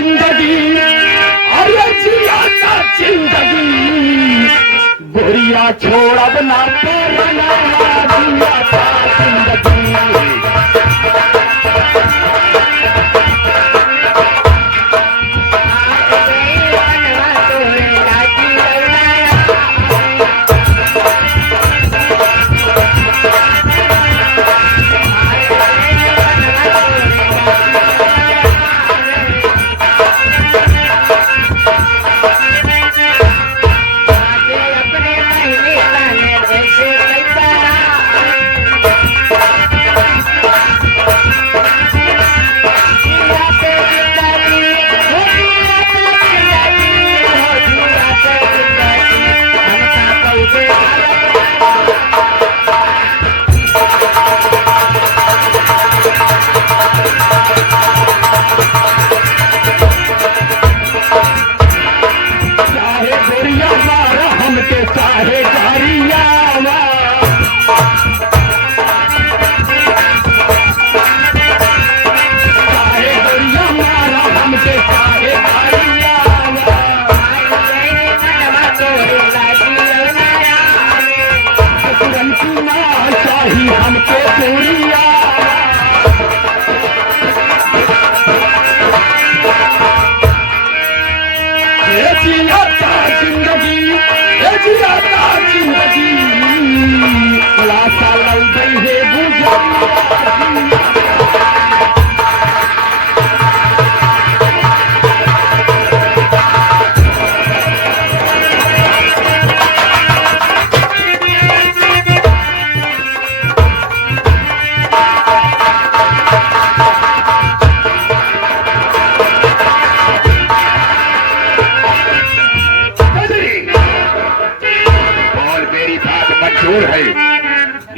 जिंदगी अरे जियाता जिंदगी गोरिया छोड़ब ना परना जियाता जिंदगी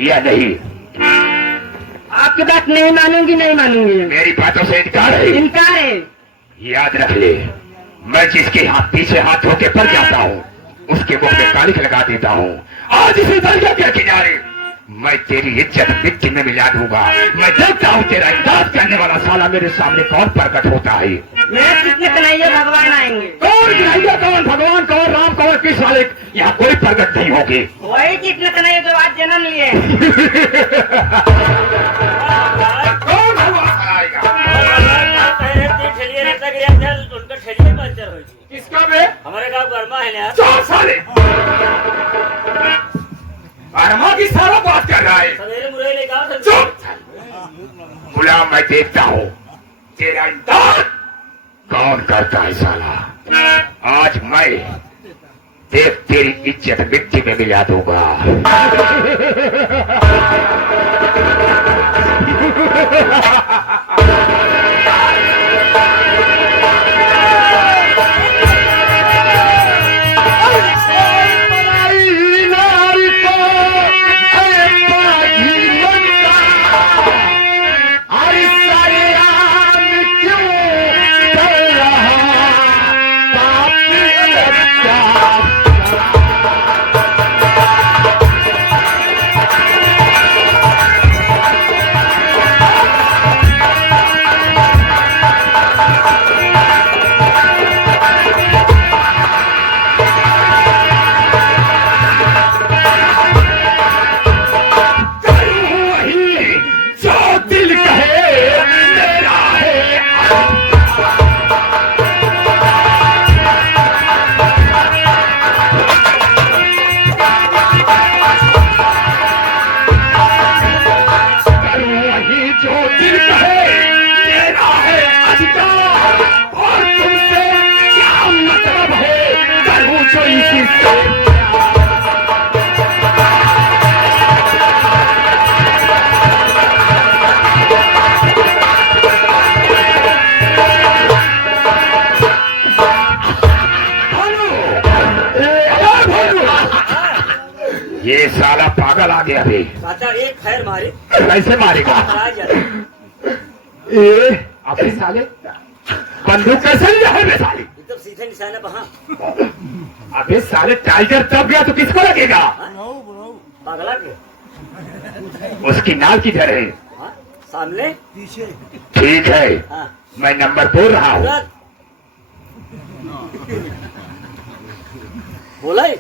या नहीं? आपकी बात नहीं मानूंगी, नहीं मानूंगी। मेरी बातों से इनकार है? इनकार है। याद रख ले, मैं जिसके हाथ पीछे हाथ धोके पड़ जाता हूँ उसके मुख में कालिख लगा देता हूँ। आज इसी दरिया के किनारे मैं तेरी इज्जत मिट्टी में मिला दूंगा। मैं देखता हूँ तेरा इमदाद करने वाला साला मेरे सामने कौन प्रकट होता है। मैं कितने कन्हैया भगवान आएंगे। कौन कन्हैया, कौन भगवान, कौन राम, कौन किस वाले, यहाँ कोई प्रकट नहीं होगी। वही कितने कन्हैया जो आज जन्म लिए। कौन भगवान आएगा? किसका बे? हमारे गाँव वर्मा है ना। 4 साले वर्मा की सारा बात कर रहा है। सवेरे मुरई लेकर आओ। चुप। गुलाम मैं देखता हूँ तेरा इमदाद कौन करता है साला। आज मैं देख तेरी इज्जत मिट्टी में मिला दूंगा। ये साला पागल आ गया अभी। चाचा एक खैर मारे। कैसे मारेगा? अबे साले बंदूक कैसे लिया है बे साले? एकदम सीधे निशाना वहाँ। अबे साले टाइगर तब गया तो किसको लगेगा? पागला के उसकी नाल किधर है? सामने ठीक है हाँ। मैं नंबर बोल रहा हूँ। बोला ही।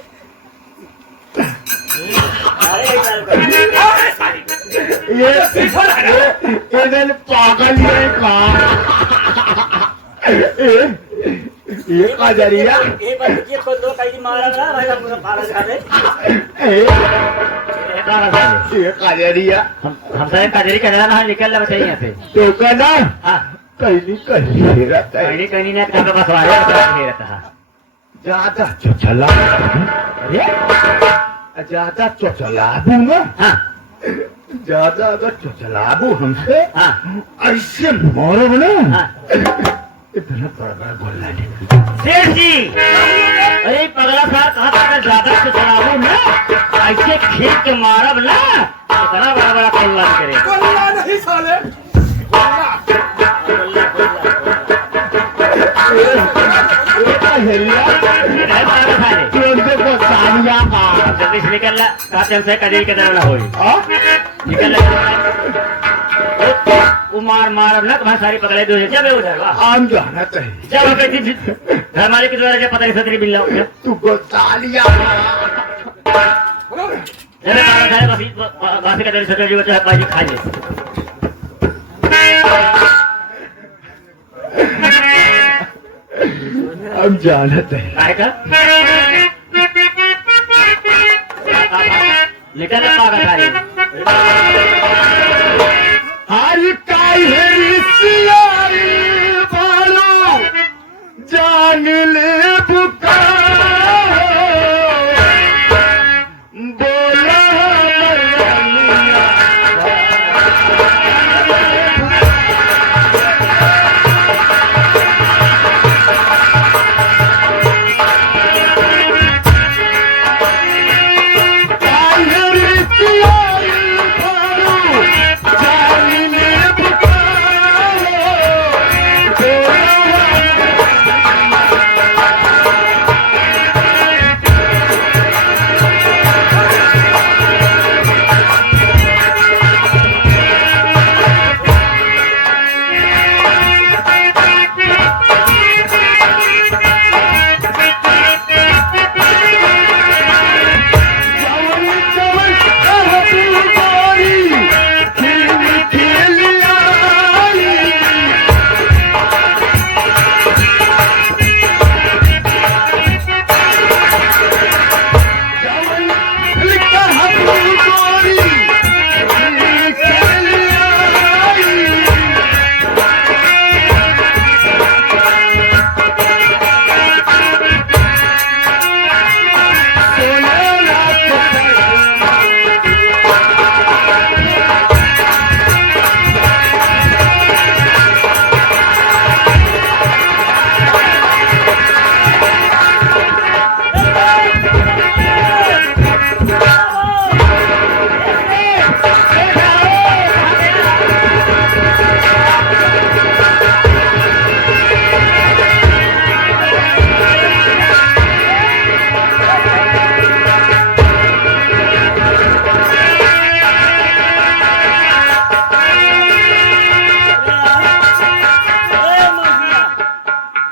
अरे ये चालू कर। ये दिन पागल है का ये काजरिया ये बात ये खुद लोग कहीं मारा ना भाई हम पागल दिखा दे। ये काजरिया हम सारे काजरी कहना ना निकल रहा बताइए यहाँ से। तो कहना हाँ कहीं रहता है कहीं कहीं ना कहीं बस वाले नहीं रहता है। ज्यादा चला ज्यादा चलाबू ना हाँ ज्यादा अगर चलाबू हमसे हाँ ऐसे मारो ना हाँ इतना बड़ा बोलना सेठ जी अरे पगला साहब कहा था ज्यादा से चलाबू ना ऐसे खींच के मारब ना इतना बड़ा बड़ा कल्याण करे। कोल्ला नहीं साले जल्दी से निकल ला कहते हमसे कजरी के दर ना हो निकल वो मार मार ना तुम्हारी सारी पकड़े दो जब उधर आम जाना चाहिए जब हमारे की द्वारा पता नहीं सतरी बिल्ला तू गोसालिया बासी का दर सतरी जी बच्चा बाजी खा ले हम जाना चाहिए काय का निकल पागल सारी हर काहे सियारी बालो जान ले पुकार बोला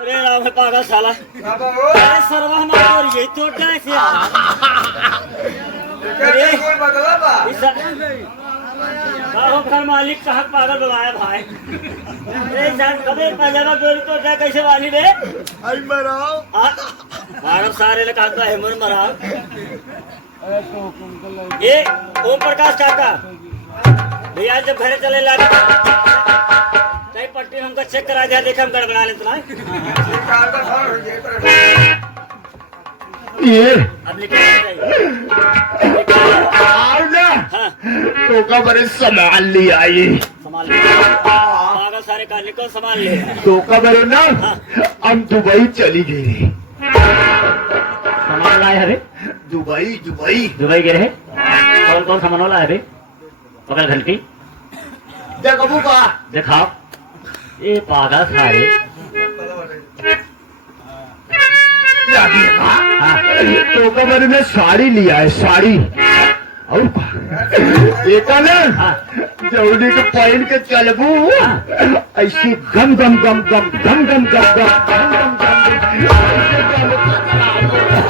मरिया पागल साला अरे सरवा हमारे ये चोट है से बाहों घर मालिक कहाँ पागल बनाया भाई अरे जान कभी पैजामा गोरी तो क्या कैसे वाली बे आई मराओ मारव सारे ने कहा है मर मराव ये ओम प्रकाश काका भैया जब घर चले ला कहीं पट्टी हमको चेक करा दिया देखा हम गड़बड़ा ले तुम्हारे ये अब निकल आओ ना हाँ तो का बड़े संभाल लिया ये संभाल ले पागल सारे का निकल संभाल ले तो का बड़े ना हम दुबई चली गई सामान लाए हरे दुबई दुबई दुबई गए रहे कौन कौन सामान वाला है रे पकड़ घंटी देखो का दिखाओ ये पागल सारे हाँ तो का बड़े ने साड़ी लिया है साड़ी और एक ना जौली के पहन के चलबू ऐसे गम गम गम गम गम गम गम गम गम गम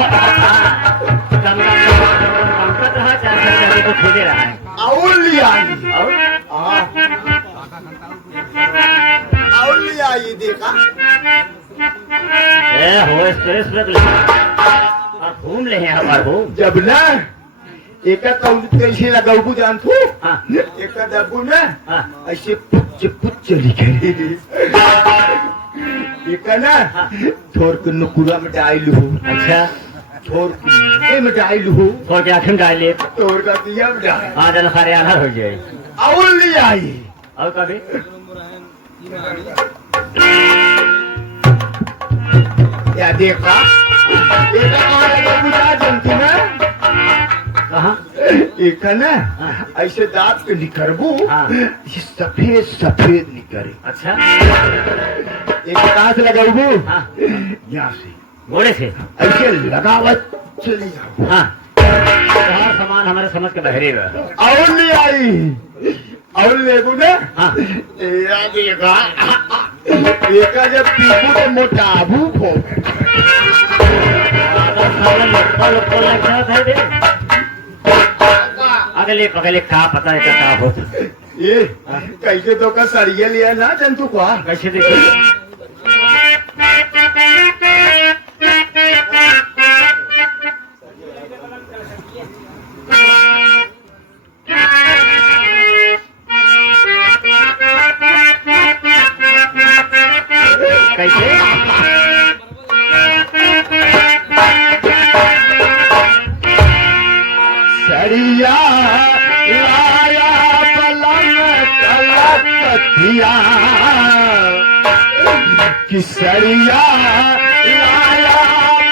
गम स्ट्रेस में और घूम ले हैं हमार घूम। जब ना एक कैसे लगाऊ जान तू हाँ। एक डब्बू ना हाँ। ऐसे पुच्च पुच्च लिखे एक ना थोर के नुकुरा में डाल हो अच्छा थोर के में डाल हो थोड़ के आखिर डाल ले थोर का दिया में डाल हाँ जरा सारे आधार हो जाए और ले आई और कभी या देखा ये कहाँ लगा बुझा जनती ना कहाँ एक ना ऐसे दांत के निकरबू हाँ। ये सफेद सफेद निकरे अच्छा एक कहाँ से लगाऊ हाँ यहाँ से घोड़े से ऐसे लगावत चली जाओ हाँ हर सामान हमारे समझ के बहरे हुआ और ले आई और लेबू ना हाँ या देखा एका जब पीबू तो मोटाबू हो अगले पगले का पता है क्या हो ये कैसे तो का सरिया लिया ना जंतु को कैसे देखिए कैसे सरिया लाया पलंग कलकतिया कि सरिया लाया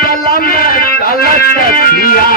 पलंग कलकतिया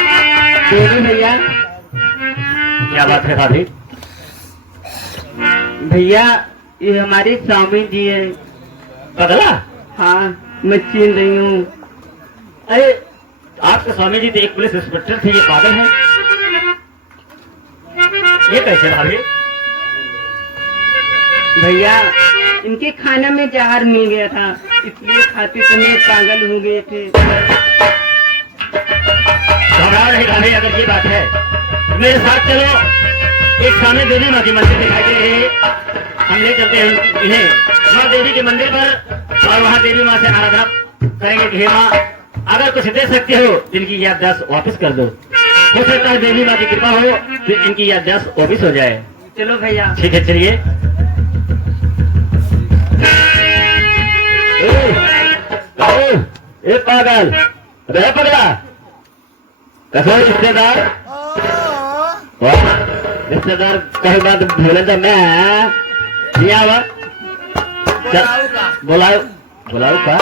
भैया क्या बात है भाभी भैया ये हमारी स्वामी जी है। पगला हाँ मैं चीन रही हूँ। अरे आपके स्वामी जी तो एक पुलिस इंस्पेक्टर थे ये पागल है ये कैसे भाभी भैया इनके खाना में जहर मिल गया था इसलिए खाते समय पागल हो गए थे। घबराओ नहीं भाभी अगर ये बात है मेरे साथ चलो एक सामने देवी माँ की मंदिर दिखाई दे रही है हम ले चलते हैं इन्हें माँ देवी के मंदिर पर और वहाँ देवी माँ से आराधना करेंगे कि हे माँ अगर कुछ दे सकते हो तो इनकी याददाश्त वापस कर दो हो सकता है देवी माँ की कृपा हो तो इनकी याददाश्त वापस हो जाए चलो भैया। ठीक है चलिए ए पागल रह पगला कसो रिश्तेदार रिश्तेदार कहीं बात भूले तो मैं हुआ बुलाओ बुलाओ का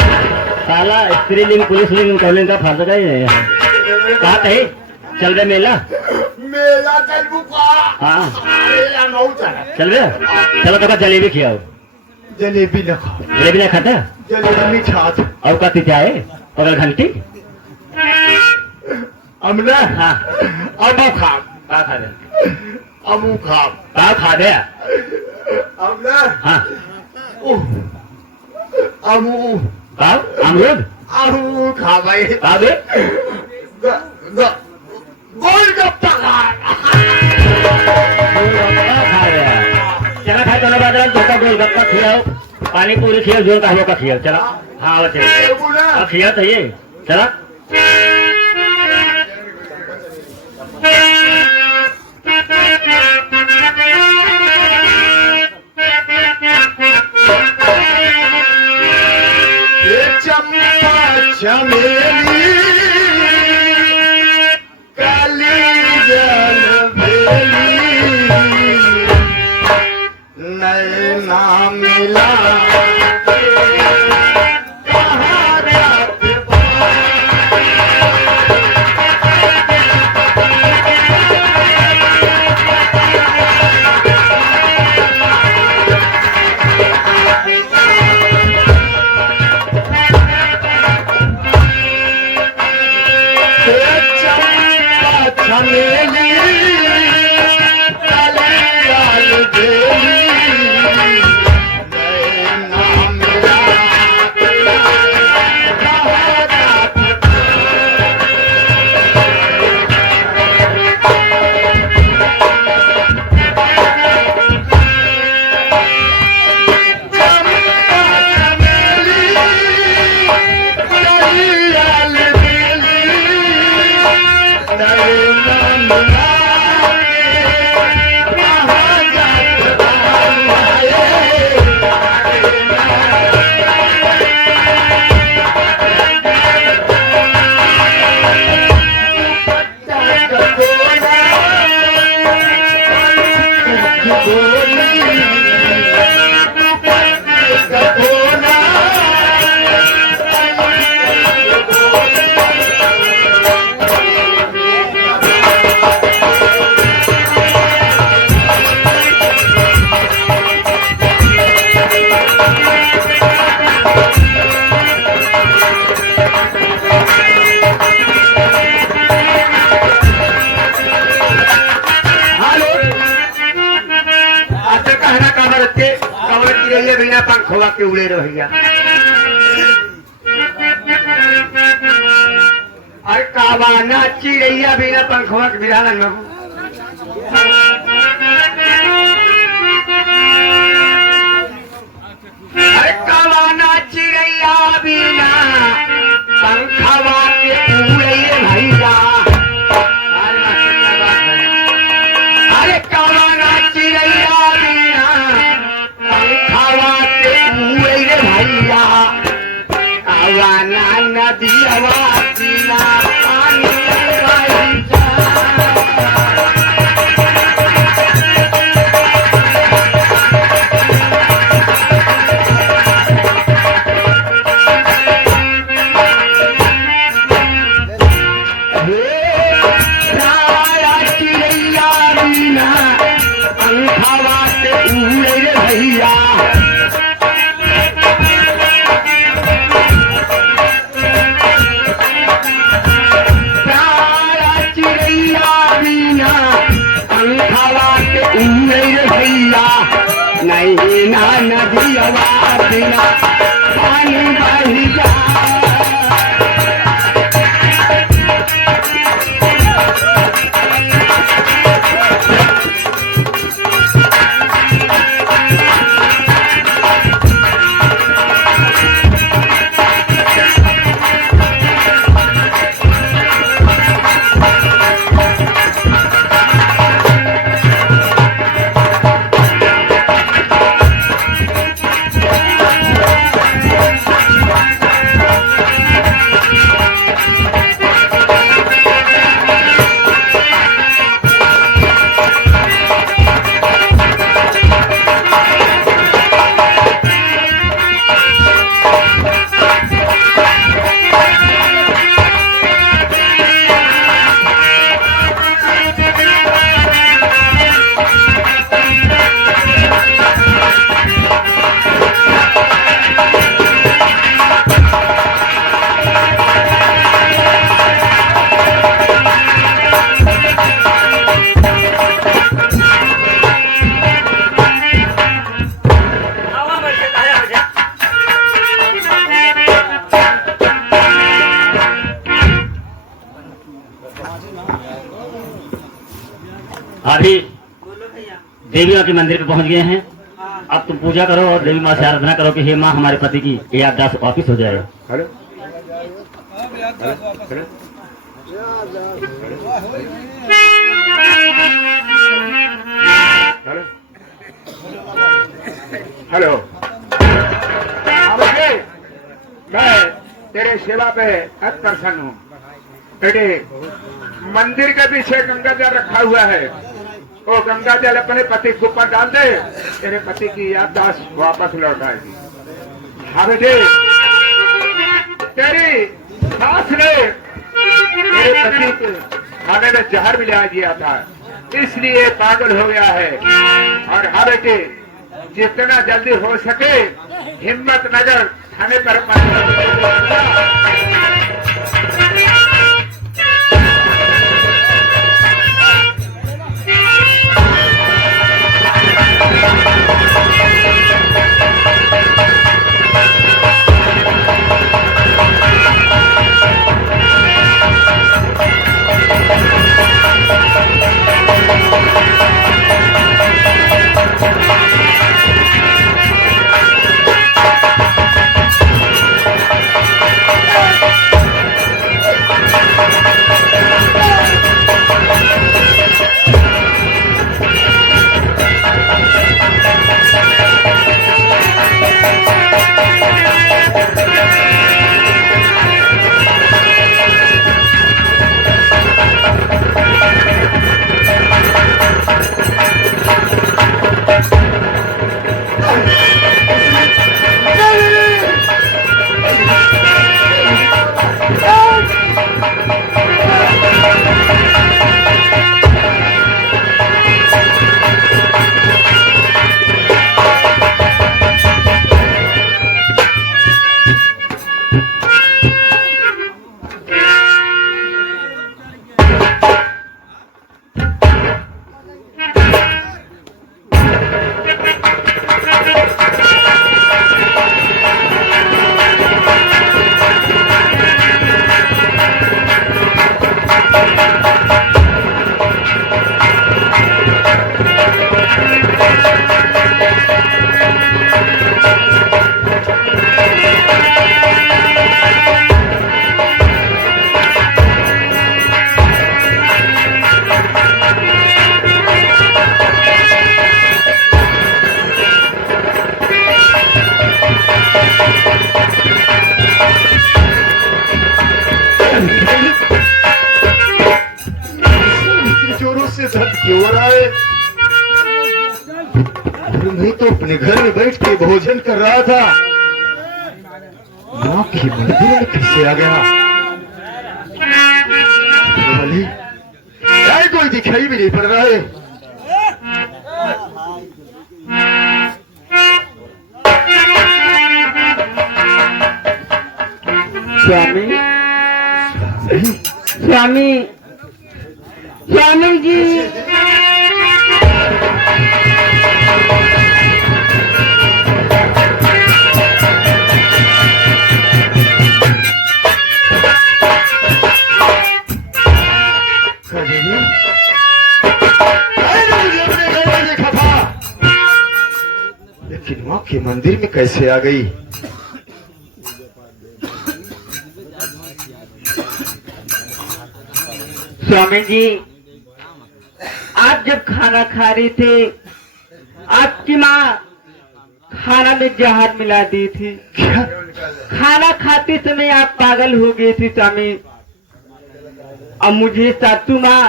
साला स्त्रीलिंग पुलिसलिंग कॉलिंग का फायदा का ही नहीं है कहा कहीं चल रहे मेला मेला चलबू का हाँ मेला नहीं चला चल रहे चलो तो जलेबी खिलाओ जलेबी न खाओ जलेबी नहीं खाता जलेबी छात और का क्या है पगल घंटी अमना हाँ अमू खा का खा दे अमू खा का खा दे अमना हाँ अमू का अमरूद अमू खा भाई का दे गोलगप्पा खा खा रहे चला खाए दोनों बाजार धोखा गोलगप्पा खिलाओ पानी पूरी खिलाओ जोर का का खिलाओ चला हाँ वो चलिए खिलाओ तो ये चला चमेली काली जल भेली नैना मिला बिना पंखवा के उड़े रहिया अरे कावाना चिड़ैया बिना पंखवा के बिरा न अरे कावाना चिड़ैया बिना पंखवा के उड़े भैया अरे कावाना चिड़ैया बिना भैया आवाना नदियावा बिना पानी चिड़ैया बिना पंखवा के उड़े भैया नहीं ना नदियावा बिना पानी बही जा अभी देवी माँ के मंदिर पे पहुंच गए हैं। अब तुम पूजा करो और देवी माँ से आराधना करो कि हे माँ हमारे पति की याददाश्त वापिस हो जाए। हेलो हेलो हेलो मैं तेरे सेवा पे अत प्रसन्न हूँ। बेटे मंदिर के पीछे गंगा जल रखा हुआ है, वो गंगा जल अपने पति के ऊपर डाल दे, तेरे पति की याददाश्त वापस लौट आएगी। हाँ बेटे, तेरी सास ने मेरे पति को खाने में जहर मिला दिया था, इसलिए पागल हो गया है। और हाँ बेटे, जितना जल्दी हो सके हिम्मत नगर थाने पर क्यों हो रहा है? मैं तो अपने घर में बैठ के भोजन कर रहा था, माँ की मंदिर में कैसे आ गया? वाली कोई दिखाई भी नहीं पड़ रहा है। स्वामी स्वामी स्वामी जी, देखा था, लेकिन माँ के मंदिर में कैसे आ गई? स्वामी जी, आप जब खाना खा रहे थे, आपकी माँ खाना में जहर मिला दी थी। क्या? खाना खाते समय आप पागल हो गए थे स्वामी। अब मुझे सासू माँ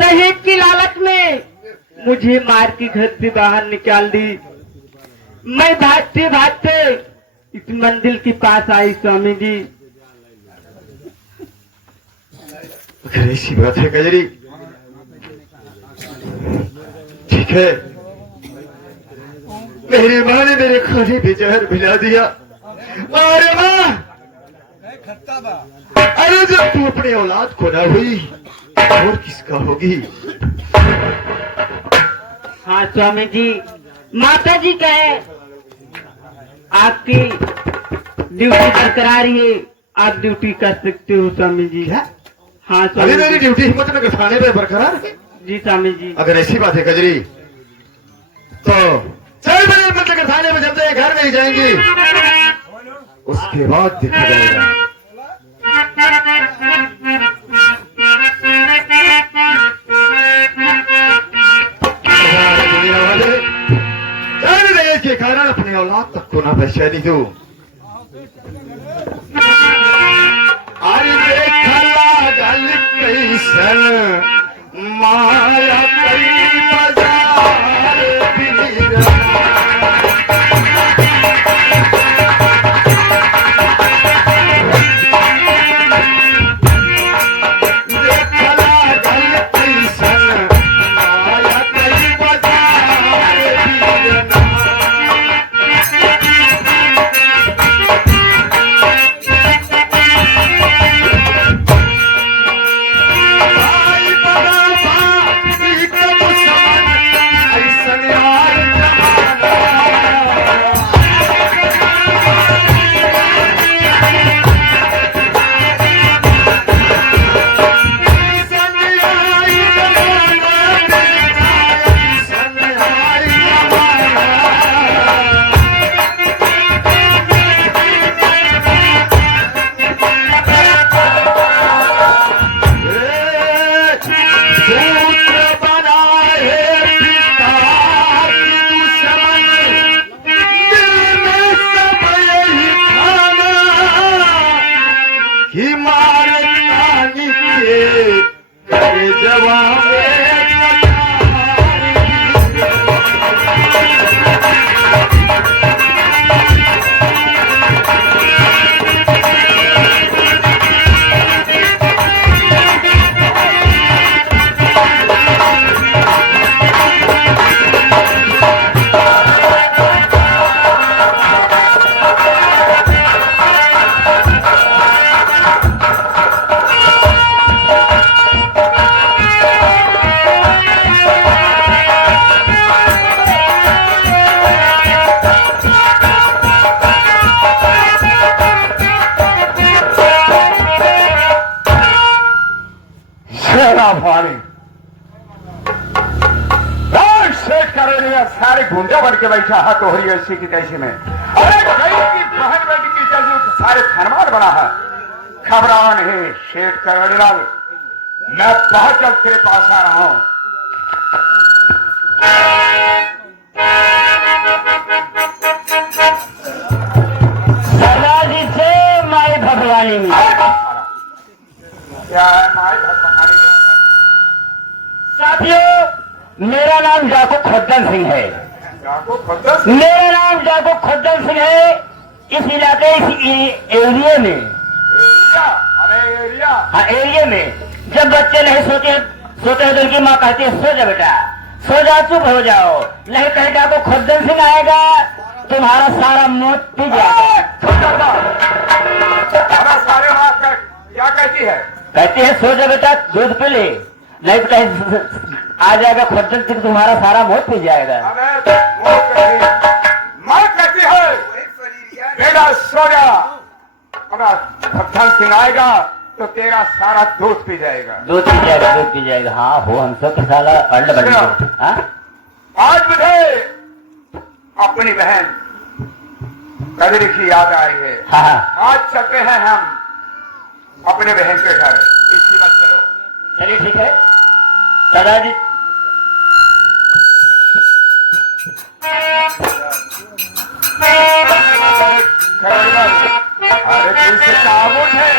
दहेज की लालच में मुझे मार के घर से बाहर निकाल दी। मैं भागते भागते इस मंदिर के पास आई स्वामी जी। अगर ऐसी बात है कजरी, ठीक है, मेरी माँ ने मेरे खाने पे जहर मिला दिया। अरे माँ, अरे जब तू अपने औलाद को ना हुई और किसका होगी? हाँ स्वामी जी, माता जी कहे आपकी ड्यूटी बरकरार है, आप ड्यूटी कर सकते हो स्वामी जी। क्या? हाँ अरे स्वामी मेरी जी। ड्यूटी हिम्मत नगर थाने पे बरकरार है। जी स्वामी जी। अगर ऐसी बात है कजरी, तो चल मेरे हिम्मत नगर थाने में चलते हैं, घर में ही जाएंगे, उसके बाद देखा जाएगा। के कारण अपने औलाद तक को ना पहचानी दो। ऐसन माया कई बाजार बिगड़ना। सारे गुंडा बन के बैठा है तोहरी ऐसी की तैसी में। अरे कहीं की बहन बेटी की चल तो सारे खनमार बना है। घबरावा नहीं शेठ करोड़ीलाल, मैं बहुत जल्द तेरे पास आ रहा हूं। सरदार जी से माई भगवानी में क्या है माई भगवानी? साथियों, मेरा नाम जाको खोद्दन सिंह है। मेरा नाम जाको खोद्दन सिंह है। इस इलाके इस एरिया में हाँ एरिया में जब बच्चे नहीं सोते हैं तो उनकी माँ कहती है सो जा बेटा, सो जा, चुप हो जाओ, नहीं कहीं जाको खोद्दन सिंह आएगा तुम्हारा सारा मौत पी जाएगा। सारे क्या कहती है? कहती है सो जा बेटा, दूध पी ले, नहीं तो कहीं आ जाएगा खोद्दन सिंह तुम्हारा सारा मौत पी जाएगा। माँ कहती है बेटा सो जा, खोद्दन सिंह आएगा तो तेरा सारा दूध पी जाएगा। दूध पी जाएगा, दूध पी जाएगा। हाँ हो हम सब साला अंड बन गए। हाँ आज मुझे अपनी बहन कदरी की याद आई है। हाँ हाँ आज चलते हैं हम अपने बहन के घर। इसकी बात करो। चलिए ठीक है दादाजी। अरे तुझसे काबुल है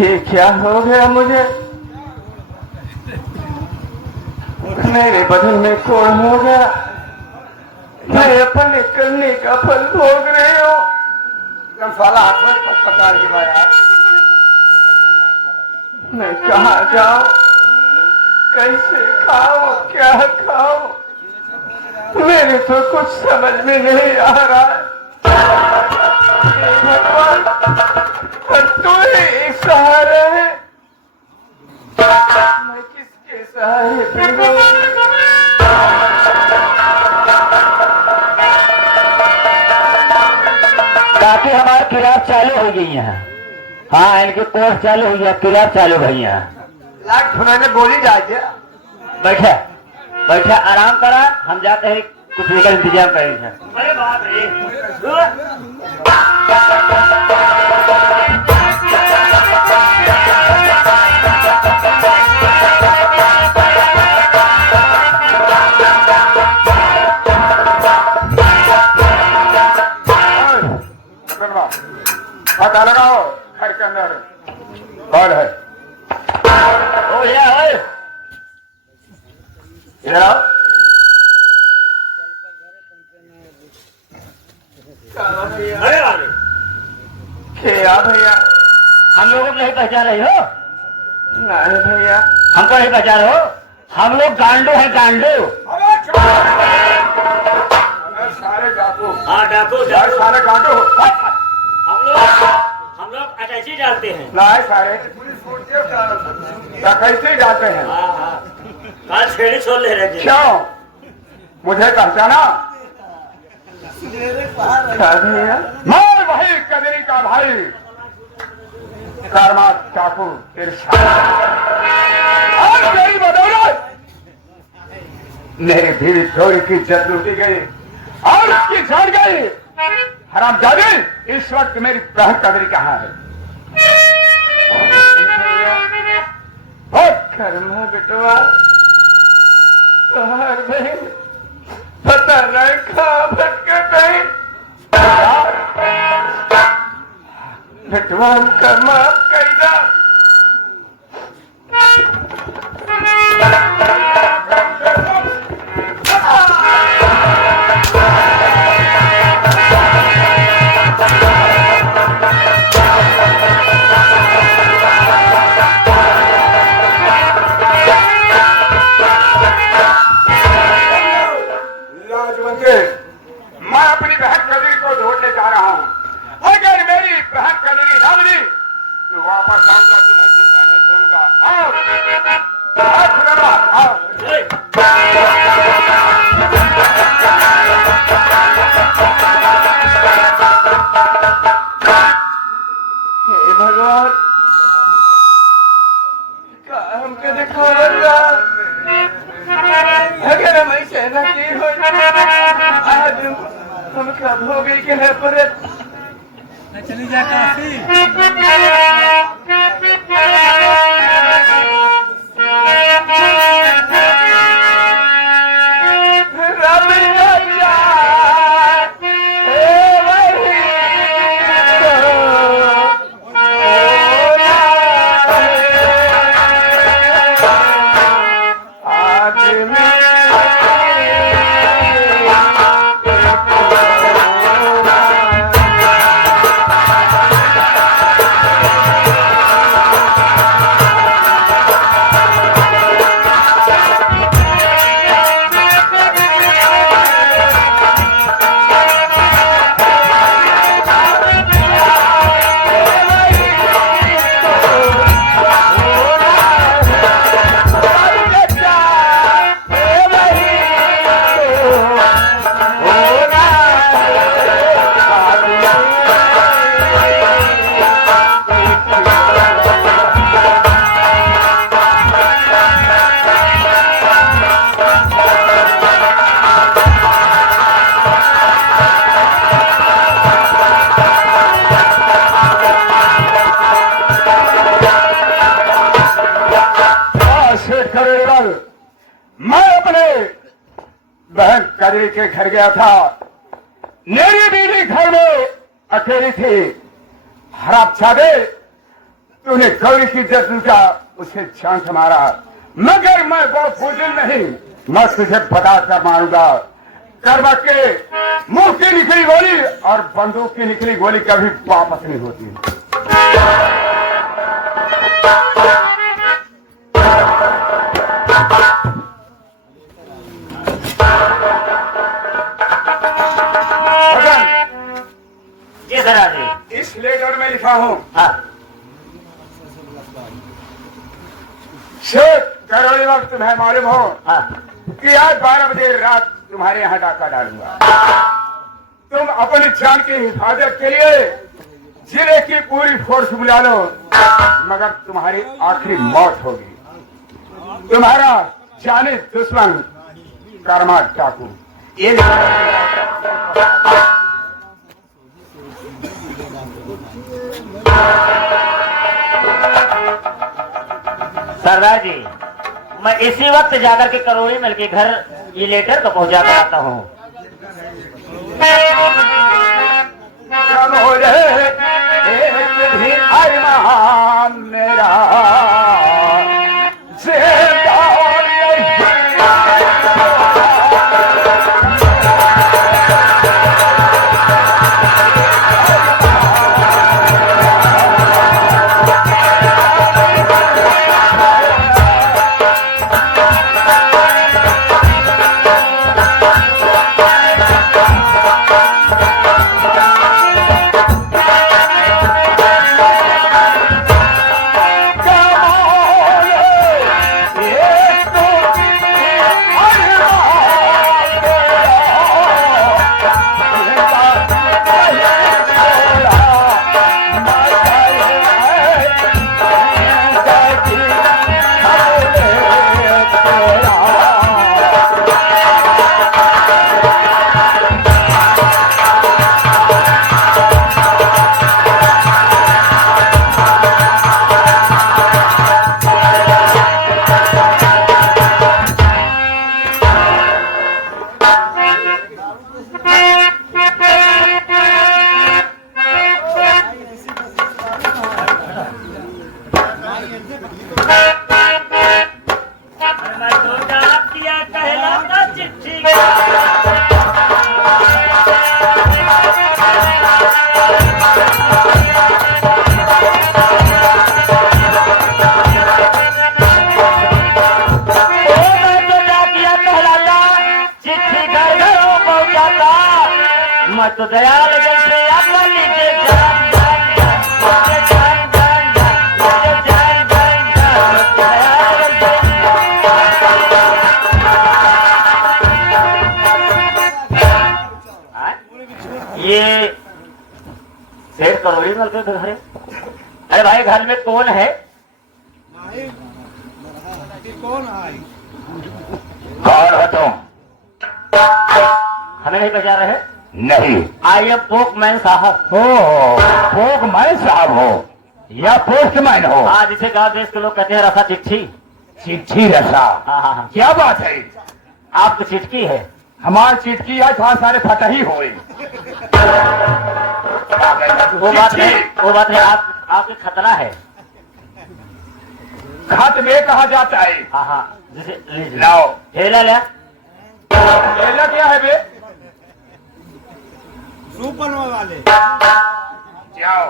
ये क्या हो गया मुझे? मेरे बदन में कौन हो गया? मैं अपने करने का फल भोग रही हूँ। एकदम साला हाथ में पकड़ के भाई मैं कहाँ जाऊँ, कैसे खाऊं, क्या खाऊं? मेरे तो कुछ समझ में नहीं आ रहा है। हे भगवान, तू ही एक सहारा है, मैं किसके सहारे पे हूँ? काफी हमारी किरात चालू हो गई यहाँ। हाँ, इनके कोर्स चालू हो गया, किरात चालू भई यहाँ। लाख फुनाने गोली जाए क्या? बैठा बैठा, आराम करा, हम जाते हैं, कुछ लेकर इंतजाम करेंगे। अरे बाप रे पता लगाओ घर के अंदर कौन है? ओ या ओए, इधर आओ। अरे बाप रे क्या भैया? हम लोगों को नहीं पहचान रही हो? नहीं भैया, हमको नहीं पहचान हो? हम लोग गांडू हैं, गांडू। सारे डाकू, हाँ डाकू डाकू सारे गांडू हम लोग अटैची डालते हैं। नहीं सारे कैसे जाते हैं? हाँ हाँ कल छेड़ी छोड़ ले रहे थे। क्यों मुझे पहचाना? क्या भैया? मैं वही कदरी का भाई कर्मा चाकू तिरछा। और तेरी बदौलत मेरी बीवी चोरी की इज्जत लूटी गई और उसकी झड़ गई। हरामजादे, इस वक्त मेरी बहन कदरी कहाँ है? बहुत कर्मा बेटवा, तोहार बहन पता नहीं कहाँ भटके गई। बेटवा हमका माफ कर दा। मैं अपनी बहन कदरी को ढूंढने जा रहा हूँ। अगर मेरी बहन कदरी ना मिली तो वापस आऊंगा, तुम्हें जिंदा नहीं छोड़ूंगा। आओ आओ, आओ। हे भगवान, हमको दिखाएगा। अगर हम ऐसे न की हो, आज हम कब हो गई कि है पर चली जा काशी। मैं अपने बहन कदरी के घर गया था। मेरी बीवी घर में अकेली थी। हरामजादे, तूने गौरी की इज्जत लूटा, उसे जान से मारा, मगर मैं वो फूजिल नहीं, मैं तुझे बता कर मारूंगा। करवा के मुंह की निकली गोली और बंदूक की निकली गोली कभी वापस नहीं होती। जी सर आजी। इस लेटर में लिखा हूं, हाँ शेख करोड़ी वक्त तुम्हें मालूम हो हाँ कि आज 12 बजे रात तुम्हारे यहाँ डाका डालूंगा। तुम अपनी जान की हिफाजत के लिए जिले की पूरी फोर्स बुला लो, मगर तुम्हारी आखिरी मौत होगी। तुम्हारा जाने दुश्मन कर्मा डाकू। ये सरदार जी, मैं इसी वक्त जाकर के करोड़ी मल के घर ये लेटर तो पहुंचा कर आता हूँ। कम हो रहे एक भी अरमान मेरा जिंदा मैं तो दयाल जैसे अपना लीजिए जान जान जान जान जान जान जान जान जान दयाल जैसे। ये सेठ करोड़ी मल के घर है। अरे भाई घर में कौन है? कौन है? कौन हो तुम? हमें नहीं पहचान रहे? नहीं। आई एम पोकमैन साहब। हो पोकमैन साहब हो या पोस्टमैन हो? हाँ, जिसे गांव देश के लोग कहते हैं रसा चिट्ठी। चिट्ठी रसा? हाँ हाँ हाँ। क्या बात है? आपकी चिटकी है। हमारी चिट्ठी आज 5 सारे फटही हुए। वो बात है, वो बात है, आपकी खतरा है। खत में कहा जाता है। हाँ हाँ, जिसे लीजिए। लाओ। ठेला ले। ठेला क्या है बे? सुपर वाले जाओ,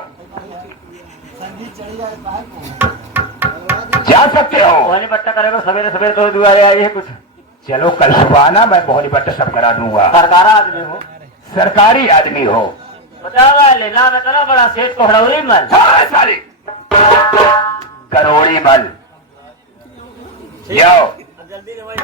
जा सकते हो। मोहनी पट्टा करेगा सवेरे सवेरे तो दुआरे आई है कुछ। चलो कल सुबह आना, मैं मोहनी पट्टा सब करा दूंगा। सरकार आदमी हो, सरकारी आदमी हो। बताओ लेना में इतना बड़ा सेठ को हड़ौरी मल। हाँ, सारी करोड़ी मल। जाओ। जल्दी ले भाई।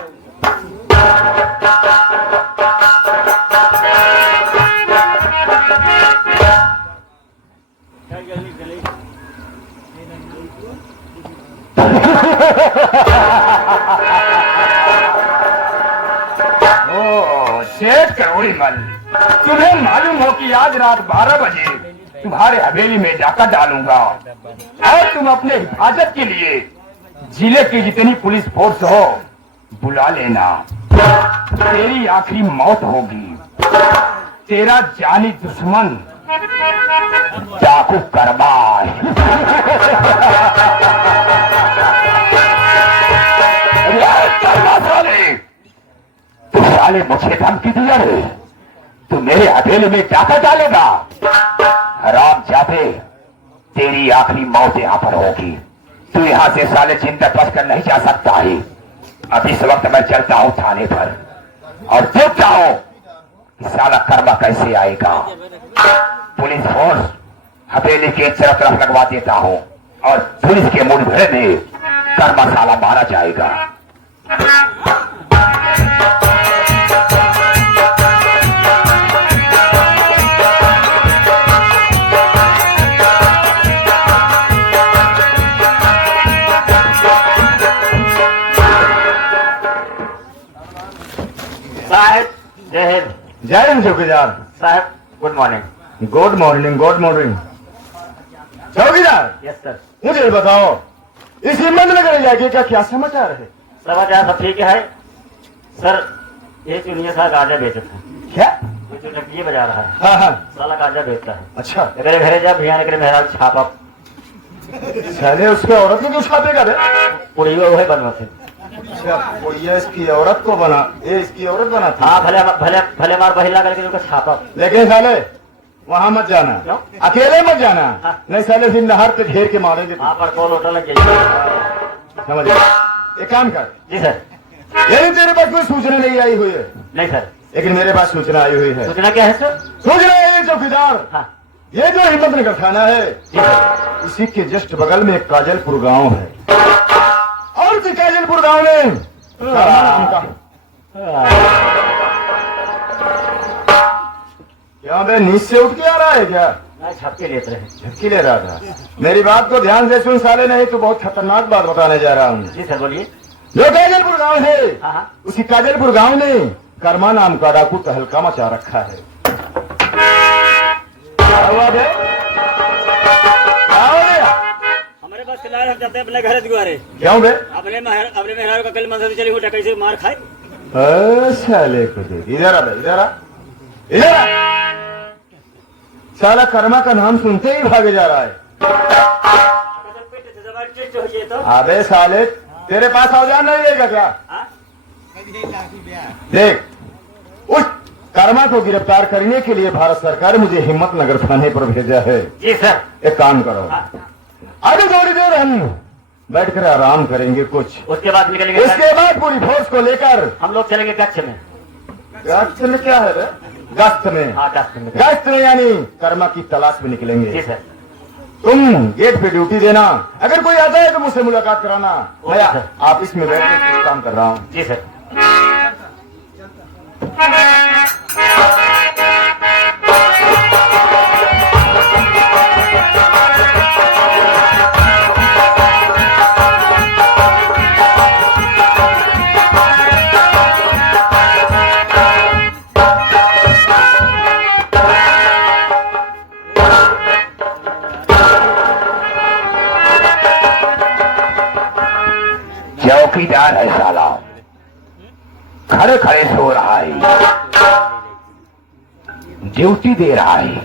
ओ सेठ करोड़ी मल, तुम्हें मालूम हो कि आज रात 12 बजे तुम्हारे हवेली में डाका डालूंगा और तुम अपने हिफाजत के लिए जिले की जितनी पुलिस फोर्स हो बुला लेना। तेरी आखिरी मौत होगी। तेरा जानी दुश्मन चाकू करबाज। तू साले मुझे धमकी दिया रे, तू मेरे हथेली में चाका डालेगा। हराम जाते, तेरी आखिरी मौत यहाँ पर होगी। तू यहाँ से साले जिंदा बच कर नहीं जा सकता है। अब इस वक्त मैं चलता हूँ थाने पर और देखता हूँ कि साला कर्मा कैसे आएगा। पुलिस फोर्स हथेली के तरफ लगवा देता हूँ और पुलिस के मुठभेड़ में कर्मा साला मारा जाएगा। साहब जय हिंद। जय हिंद चौकीदार साहब good morning. Good morning good morning. चौकीदार यस सर। मुझे बताओ, इस हिम्मतनगर इलाके का क्या समाचार है? समाचार सब ठीक है सर। ये चुनिया सा गांजा बेचता है। क्या? ये जो लकड़ी बजा रहा है हाँ हाँ, साला गांजा बेचता है। अच्छा। अगर घरे जा भैया ने मेरा छापा साले उसके औरत को क्यों छापेगा रे? पूरी वो है बनवा से। अच्छा, वो ये इसकी औरत को बना, ये इसकी औरत बना था। हाँ भले भले भले मार बहिला करके उनका छापा। लेकिन साले वहाँ मत जाना, क्यों? अकेले मत जाना, हाँ। नहीं साले फिर नहर पे घेर के मारेंगे। वहाँ पर कॉल होटल लग गई। समझ गया? एक काम कर, जी सर। यही तेरे पास कोई सूचना नहीं आई हुई है, नहीं सर। लेकिन मेरे पास सूचना आई हुई है। सूचना क्या है सर? सूचना ये चौकीदार, हाँ ये जो हिम्मतनगर थाना है जी सर। इसी के जस्ट बगल में एक काजलपुर गांव है, और उसी काजलपुर गांव में कर्मा नाम का। क्या बे, नींद से उठ के आ रहा है क्या? मैं छापे लेते रहे। झटकी ले रहा था। मेरी बात को ध्यान से सुन साले, नहीं तो बहुत खतरनाक बात बताने जा रहा हूँ। जी सर बोलिए। जो काजलपुर गांव है हाँ हाँ। उसी काजलपुर गांव में कर्मा नाम का डाकू तहलका मचा रखा है। क्या हुआ बे? क्या हो गया? हमारे पास खिलाड़ हम जाते हैं अपने घर दुआरे। क्यों बे? अपने मेहरारू का कल मंदिर चली हुई कैसे मार खाए। साले को देख, इधर आ बे, इधर आ, इधर आ। साला कर्मा का नाम सुनते ही भागे जा रहा है। तो अबे साले, तेरे पास औजार नहीं रहेगा क्या? हाँ? देख, उस कर्मा को गिरफ्तार करने के लिए भारत सरकार मुझे हिम्मतनगर थाने पर भेजा है। जी सर। एक काम करो, हाँ। अभी थोड़ी देर हम बैठकर आराम करेंगे कुछ, उसके बाद निकलेंगे। उसके बाद पूरी फोर्स को लेकर हम लोग चलेंगे कच्छ में। गश्त में। क्या है रे? गश्त में। हाँ कच्छ में। गश्त में यानी कर्मा की तलाश में निकलेंगे। जी सर। तुम गेट पे ड्यूटी देना, अगर कोई आता है तो मुझसे मुलाकात कराना। ओके मैं सर। ऑफिस में बैठ के काम कर रहा हूँ। जी सर। चौकीदार है साला, खड़े खड़े सो रहा है, ड्यूटी दे रहा है।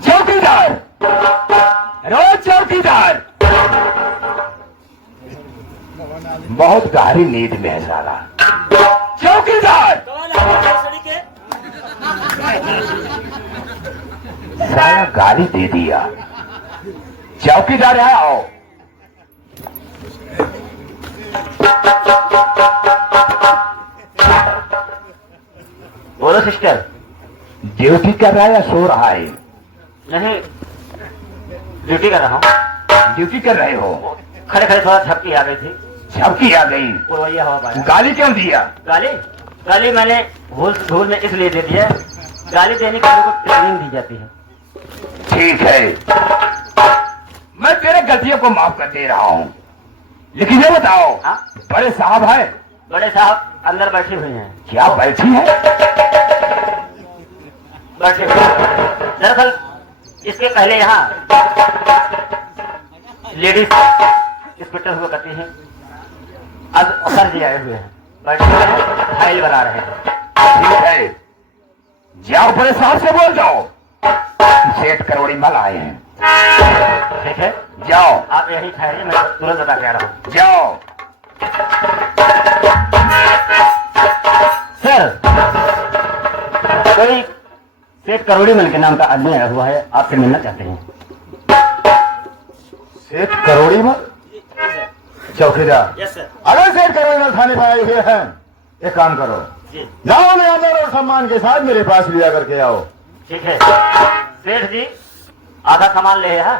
चौकीदार, रोज चौकीदार। बहुत गहरी नींद में है साला। चौकीदार, साला गाली दे दिया। चौकीदार है, आओ। बोलो सिस्टर। ड्यूटी कर रहा है या सो रहा है? नहीं ड्यूटी कर रहा हूँ। ड्यूटी कर रहे हो? खड़े खड़े थोड़ा झपकी आ गई थी। झपकी आ गई? पुरवैया हवा पाया। गाली क्यों दिया? गाली गाली मैंने भूल में इसलिए दे दिया, गाली देने के लिए ट्रेनिंग दी जाती है। ठीक है, मैं तेरे गलतियों को माफ कर दे रहा हूँ, लेकिन ये बताओ, हाँ? बड़े साहब है? बड़े साहब अंदर बैठे हुए हैं। क्या बैठी है? बैठे हुए हैं। दरअसल इसके पहले यहाँ लेडीज इंस्पेक्टर हुआ करती हैं, अब सर जी आए हुए हैं। बैठे हुए हैं, फाइल बना रहे हैं। ठीक है, जाओ बड़े साहब से बोल जाओ सेठ करोड़ी मल आए हैं। ठीक है, जाओ आप यही ठहरिए, मैं तुरंत बता के आ रहा हूँ। जाओ। सर, कोई सेठ करोड़ी मल के नाम का आदमी आया हुआ है, आपसे मिलना चाहते हैं। सेठ करोड़ी मल चौकीदार? Yes sir. अगर सेठ करोड़ी मल थाने पर आए हुए हैं, एक काम करो, जी जाओ ले आदर और सम्मान के साथ मेरे पास लिया करके आओ। ठीक है सेठ जी, आधा सामान ले है।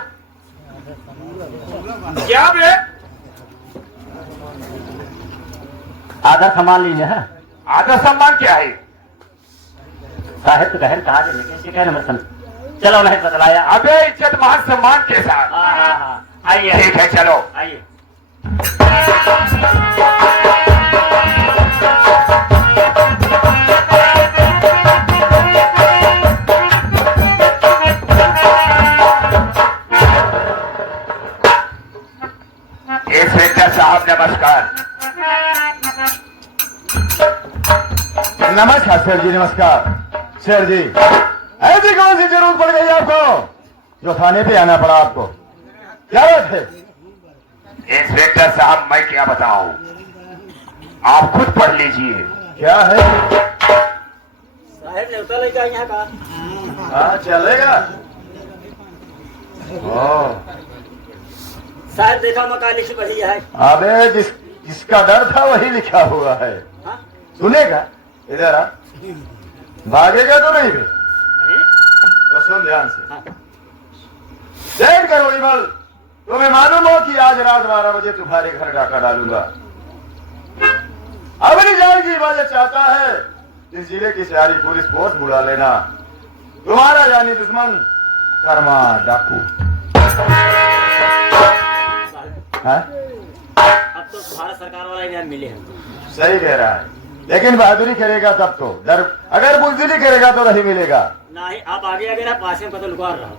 क्या बे? आधा सामान लीजिए है। आधा सम्मान क्या है? साहिब तो कहर कहा लेकिन क्या नंबर चलो नहीं बतलाया। अबे इज्जत मान सम्मान के साथ। हाँ, आइए ठीक है चलो। आइए। इंस्पेक्टर साहब नमस्कार। नमस्कार सर जी, नमस्कार। सर जी, ऐसी कौन सी जरूरत पड़ गई आपको जो थाने पे आना पड़ा आपको? क्या बात है? इंस्पेक्टर साहब मैं क्या बताऊं, आप खुद पढ़ लीजिए। क्या है? साहब न्योता लेकर यहाँ का हाँ चलेगा। साहब देखा मकान लिखी पढ़ी है। अबे जिसका डर था वही लिखा हुआ है। हाँ? सुनेगा? इधर आ। भागेगा तो नहीं फिर? तो सुन ध्यान से। हाँ। सेठ करोड़ी मल, तुम्हें मालूम हो कि आज रात 12 बजे तुम्हारे घर डाका डालूंगा। अपनी जान की इबादत चाहता है, इस जिले की सारी पुलिस फोर्स बुला लेना। तुम्हारा जानी दुश्मन कर्मा डाकू। हाँ? अब तो भारत सरकार वाला इनाम मिले हैं। सही कह रहा है, लेकिन बहादुरी करेगा तब तो डर, अगर बुजदिली करेगा तो नहीं मिलेगा। ना ही आप आगे अगर आप पास में पता लुका रहा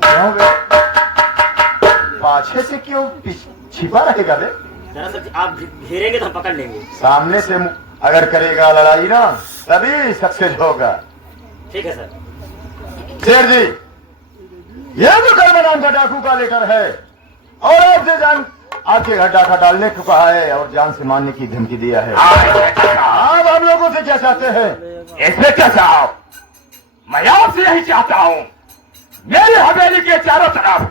क्यों बे? पाछे से क्यों छिपा रहेगा बे? दरअसल आप घेरेंगे तो हम पकड़ लेंगे। सामने से अगर करेगा लड़ाई ना, तभी सक्सेस होगा। ठीक है सर। शेर जी, यह तो कर्म नाम का डाकू का लेटर है और आपसे जान आपके घर डाका डालने को कहा है और जान से मारने की धमकी दिया है। आप हम लोगों से क्या चाहते हैं? इंस्पेक्टर साहब, मैं आपसे यही चाहता हूं, मेरी हवेली के चारों तरफ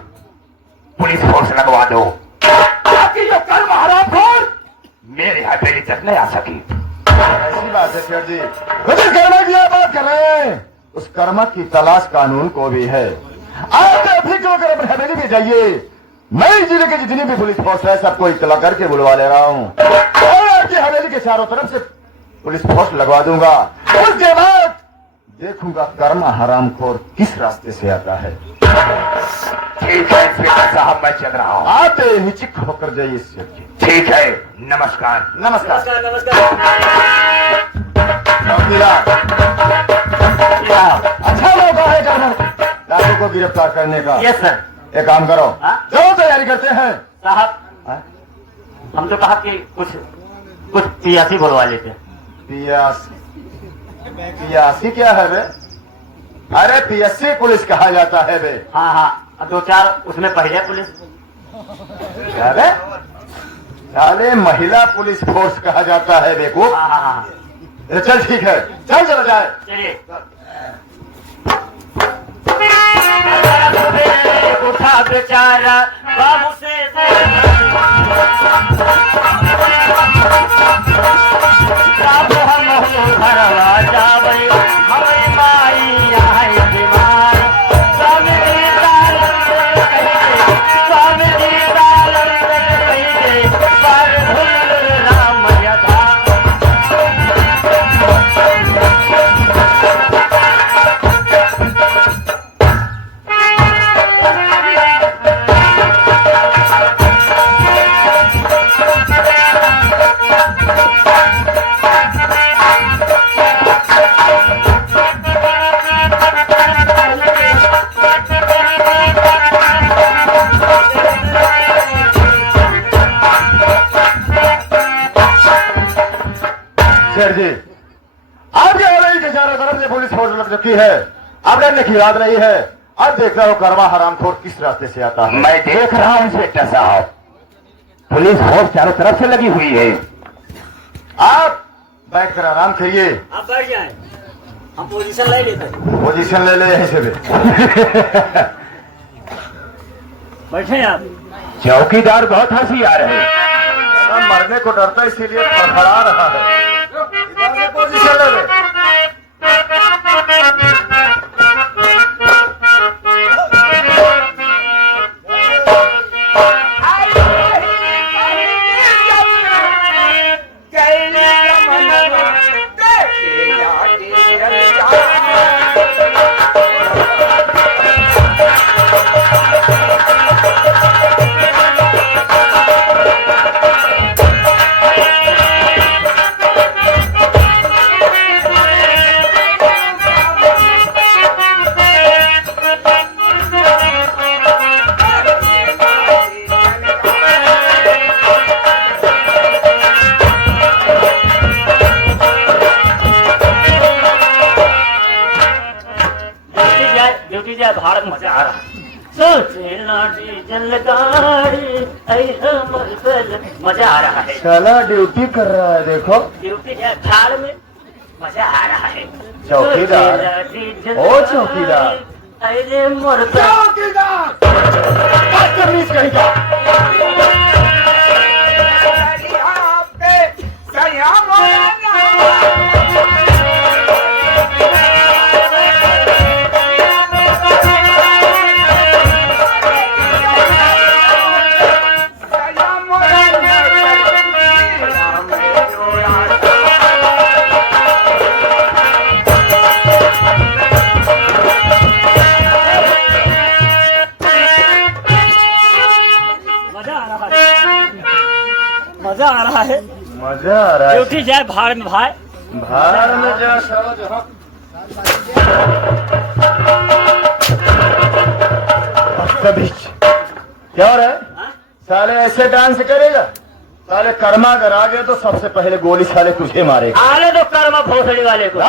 पुलिस फोर्स लगवा दो ताकि जो कर्म हरामखोर मेरी हवेली तक नहीं आ सकी। ऐसी बात है शेर जी, तो जिस कर्मा की आप बात कर रहे हैं उस कर्मा की तलाश कानून को भी है। आप बेफिक्र होकर अपनी हवेली में जाइए, मैं इस जिले के जितनी भी पुलिस फोर्स है सबको इत्तला करके बुलवा ले रहा हूँ और आपकी हवेली के चारों तरफ से पुलिस फोर्स लगवा दूंगा। उसके बाद देखूंगा कर्मा हरामखोर किस रास्ते से आता है। ठीक है इंस्पेक्टर साहब, मैं चल रहा हूँ। आते निचिक होकर जाइए शेर जी। ठीक है, नमस्कार। नमस्कार। नमस्कार नमस्कार। चौकीदार, अच्छा मौका है कर्नल डाकू को गिरफ्तार करने का। Yes sir. एक काम करो, हाँ? जो तैयारी करते हैं। साहब, हाँ? हम तो कहा कि कुछ पियासी बुलवा लेते। पियासी? पियासी क्या है बे? अरे पीएससी पुलिस कहा जाता है बे। हाँ, 2-4 उसमें पहले पुलिस। क्या बे? साले महिला पुलिस फोर्स कहा जाता है बेवकूफ। हाँ। अरे चल ठीक है, चल चला जाए। चलिए। उठा बेचारा बाबू से हम घरवा जावे, हमें माई आए बीमार। स्वामी जी कहिए, पर भूल राम यथा। चुकी है, अब डरने की याद रही है। अब देखता हो कर्मा हरामखोर किस रास्ते से आता है। मैं देख रहा हूँ इंस्पेक्टर साहब, पुलिस फोर्स चारों तरफ से लगी हुई है। आप बैठकर आराम करिए। आप बैठ जाए, हम पोजीशन ले लेते हैं। पोजीशन ले ले यहीं से भी। बैठे आप। चौकीदार बहुत होशियार है। ना मरने को डरता इसीलिए फड़फड़ा रहा है। इधर से पोजीशन ले ले। ड्यूटी जाए भारत मजा आ रहा है। सोचे ना डीजल गाड़ी ऐ हमर बल, मजा आ रहा है। साला ड्यूटी कर रहा है, देखो। ड्यूटी जाए भाड़ में मजा आ रहा है। चौकीदार। सोचे ना डीजल ओ चौकीदार। गाड़ी, ऐ मोर बल। चौकीदार बदतमीज कहीं का। मजा आ रहा है। मजा आ रहा है। ड्यूटी जाए भाड़ में भाई। भाड़ में जा साला जहाँ बदतमीज। क्या हो रहा है? साले ऐसे डांस करेगा? साले कर्मा अगर आ गए तो सबसे पहले गोली साले तुझे मारेगा। आने तो कर्मा भोसड़ी वाले को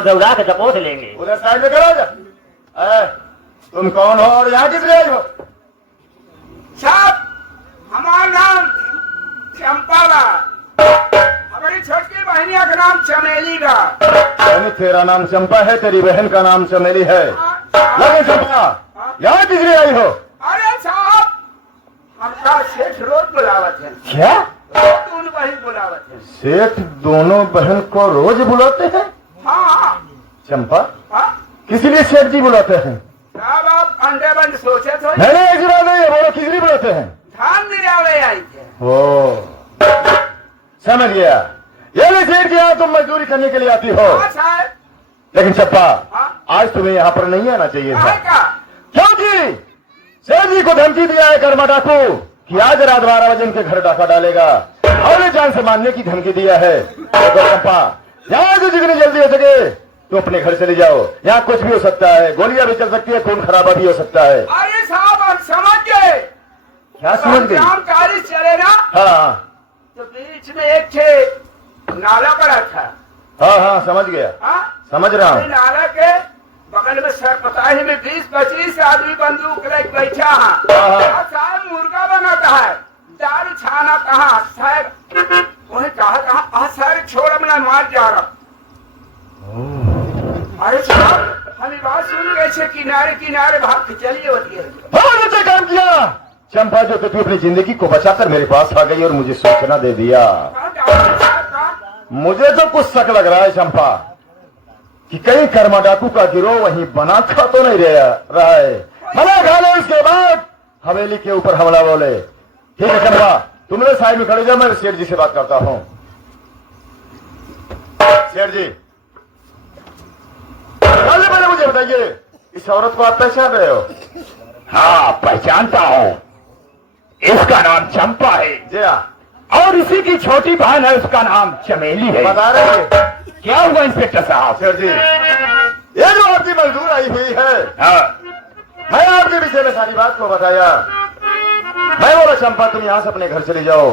दौड़ा के दपोत लेंगे। उधर साइड में करो जा। तुम कौन हो और यहाँ किस लिए हो? साहब, हमारा नाम चंपा बा, हमारी छोटी बहनिया का नाम चमेली बा। यानी तेरा नाम चंपा है, तेरी बहन का नाम चमेली है। लगे चंपा, यहाँ किस लिए आई हो? अरे साहब, हमका सेठ रोज बुलावत है। क्या? दोनों बहन बुलावत है। सेठ दोनों बहन को रोज बुलाते हैं? हाँ चंपा, हाँ। किस लिए सेठ जी बुलाते हैं? साहब, आप अंडे बंद सोचे तो नहीं नहीं, ऐसी बात नहीं है। बोलो किस लिए बुलाते हैं? धान गिरावे आई थे। ओ, समझ गया। ये नहीं सेठ जी, यहाँ तुम मजदूरी करने के लिए आती हो। हाँ साहब। लेकिन चप्पा, हाँ? आज तुम्हें यहाँ पर नहीं आना चाहिए था। कहाँ का? क्योंकि सेठ जी को धमकी दिया है कर्मा डाकू कि आज रात 12 बजे इनके घर डाका डालेगा और ये जान से मारने की धमकी दिया है। देखो चंपा, यहाँ से जितनी जल्दी हो सके तो अपने घर चले जाओ। यहाँ कुछ भी हो सकता है, गोलियां भी चल सकती है, खून खराबा भी हो सकता है। अरे साहब, हम समझ गए। क्या समझ गई? जानकारी चले ना, हाँ तो बीच में एक थे नाला पड़ा था। हाँ हाँ, समझ गया, हाँ? समझ रहा उसी हूँ। नाला के बगल में सरपताही में 20-25 आदमी बंदूक लेके बैठा है। हाँ, हाँ। और साहब मुर्गा बनाता है, दारू छाना कहा सर, वही कहा सर छोड़ अपना मार जा रहा। अरे साहब, हम ये बात सुन गए थे, किनारे किनारे भाग के चलिए होती है। बहुत अच्छा काम किया चंपा, जो तू अपनी जिंदगी को बचाकर मेरे पास आ गई और मुझे सूचना दे दिया। कहाँ डॉक्टर साहब, कहाँ? मुझे तो कुछ शक लग रहा है चंपा कि कहीं कर्मा डाकू का गिरोह वहीं बना खा तो नहीं रहा है। मना खा लो, इसके बाद हवेली के ऊपर हमला बोले। ठीक है चंपा, तुम लोग साइड में खड़े जाओ, मैं सेठ जी से बात करता हूँ। सेठ जी, पहले पहले मुझे बताइए, इस औरत को आप पहचान रहे हो? हाँ, पहचानता हूँ। इसका नाम चंपा है जी हाँ। और इसी की छोटी बहन है, उसका नाम चमेली है। बता रहे हैं क्या हुआ इंस्पेक्टर साहब? सेठ जी, ये जो आपकी मजदूर आई हुई है, हाँ, मैं आपके विषय में सारी बात को बताया। मैं बोला चंपा तुम यहाँ से अपने घर चले जाओ,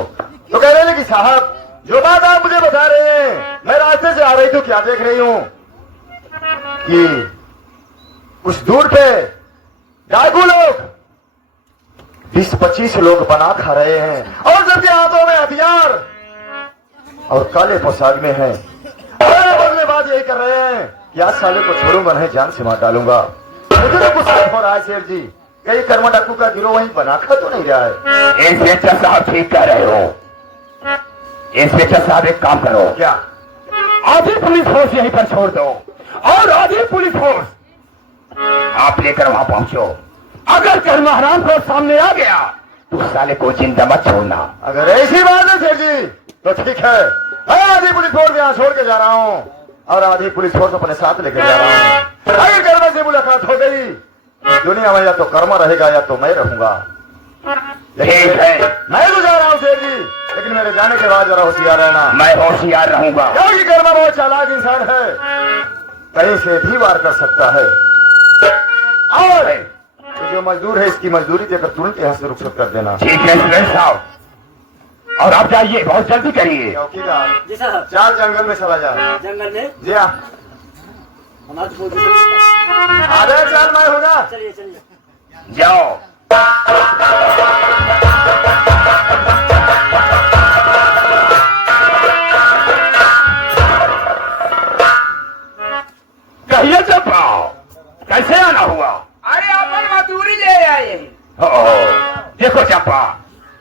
तो कह रहे कि साहब जो बात आप मुझे बता रहे हैं, मैं रास्ते से आ रही थी, क्या देख रही हूँ? कि कुछ दूर पे डाकू लोग 20-25 लोग बना खा रहे हैं और सबके हाथों में हथियार और काले पोशाक में हैं। बदले बात यही कर रहे हैं कि आज साले को छोड़ूंगा नहीं, जान से मार डालूंगा। मुझे तो कुछ शक हो रहा है शेर जी, कहीं कर्मा डाकू का गिरोह वहीं बना खा तो नहीं रहा है। इंस्पेक्टर साहब ठीक कह रहे हो। इंस्पेक्टर साहब एक काम करो, क्या? आधी पुलिस फोर्स यहीं पर छोड़ दो और आधी पुलिस फोर्स आप लेकर वहां पहुंचो। अगर कर्मा हराम को सामने आ गया तो साले को जिंदा मत छोड़ना। अगर ऐसी बात है शेर जी तो ठीक है, मैं आधी पुलिस फोर्स यहाँ छोड़ के जा रहा हूँ और आधी पुलिस फोर्स अपने साथ लेकर जा रहा हूँ। अगर कर्मा से मुलाकात हो गई दुनिया में या तो कर्मा रहेगा या तो मैं रहूंगा। ठीक है, मैं तो जा रहा हूँ शेर जी, लेकिन मेरे जाने के बाद जरा होशियार रहना। मैं होशियार रहूंगा। क्योंकि कर्मा बहुत चालाक इंसान है, कहीं से भी वार कर सकता है और तो जो मजदूर है इसकी मजदूरी देकर तुरंत यहाँ से रुखसत कर देना। ठीक है इंस्पेक्टर साहब, और आप जाइए, बहुत जल्दी करिए। चौकीदार जी साहब। चार जंगल में चला जा। जंगल में जी हाँ, हमारा तो पोजीशन आधा चाल मैं होगा। चलिए चलिए। जाओ। कहिए चंपा, कैसे आना हुआ? अरे अपन मजदूरी ले आए। देखो चंपा,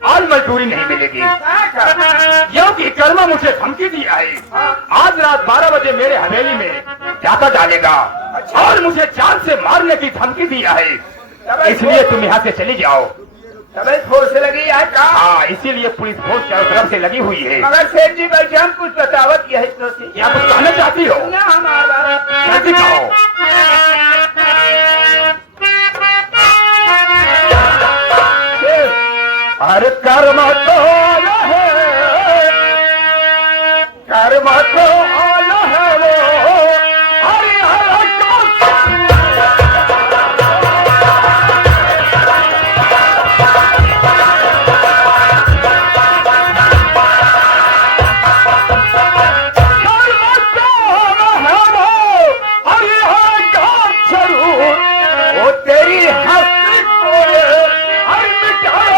आज मजदूरी नहीं मिलेगी क्योंकि कर्मा मुझे धमकी दिया है। आज रात 12 बजे मेरे हवेली में डाका डालेगा और मुझे जान से मारने की धमकी दिया है, इसलिए तुम यहाँ से चली जाओ। तभी फोर्स लगी है का? हाँ, इसीलिए पुलिस फोर्स चारों तरफ से लगी हुई है। मगर सेठ जी बैठे हम कुछ बतावत यही तो थी। क्या कुछ कहना चाहती हो? ना हमारा जल्दी कहो। अरे कर्मा तो आया है, कर्मा तो आया है वो हरि हर वो तेरी हंसी को हर मिटाया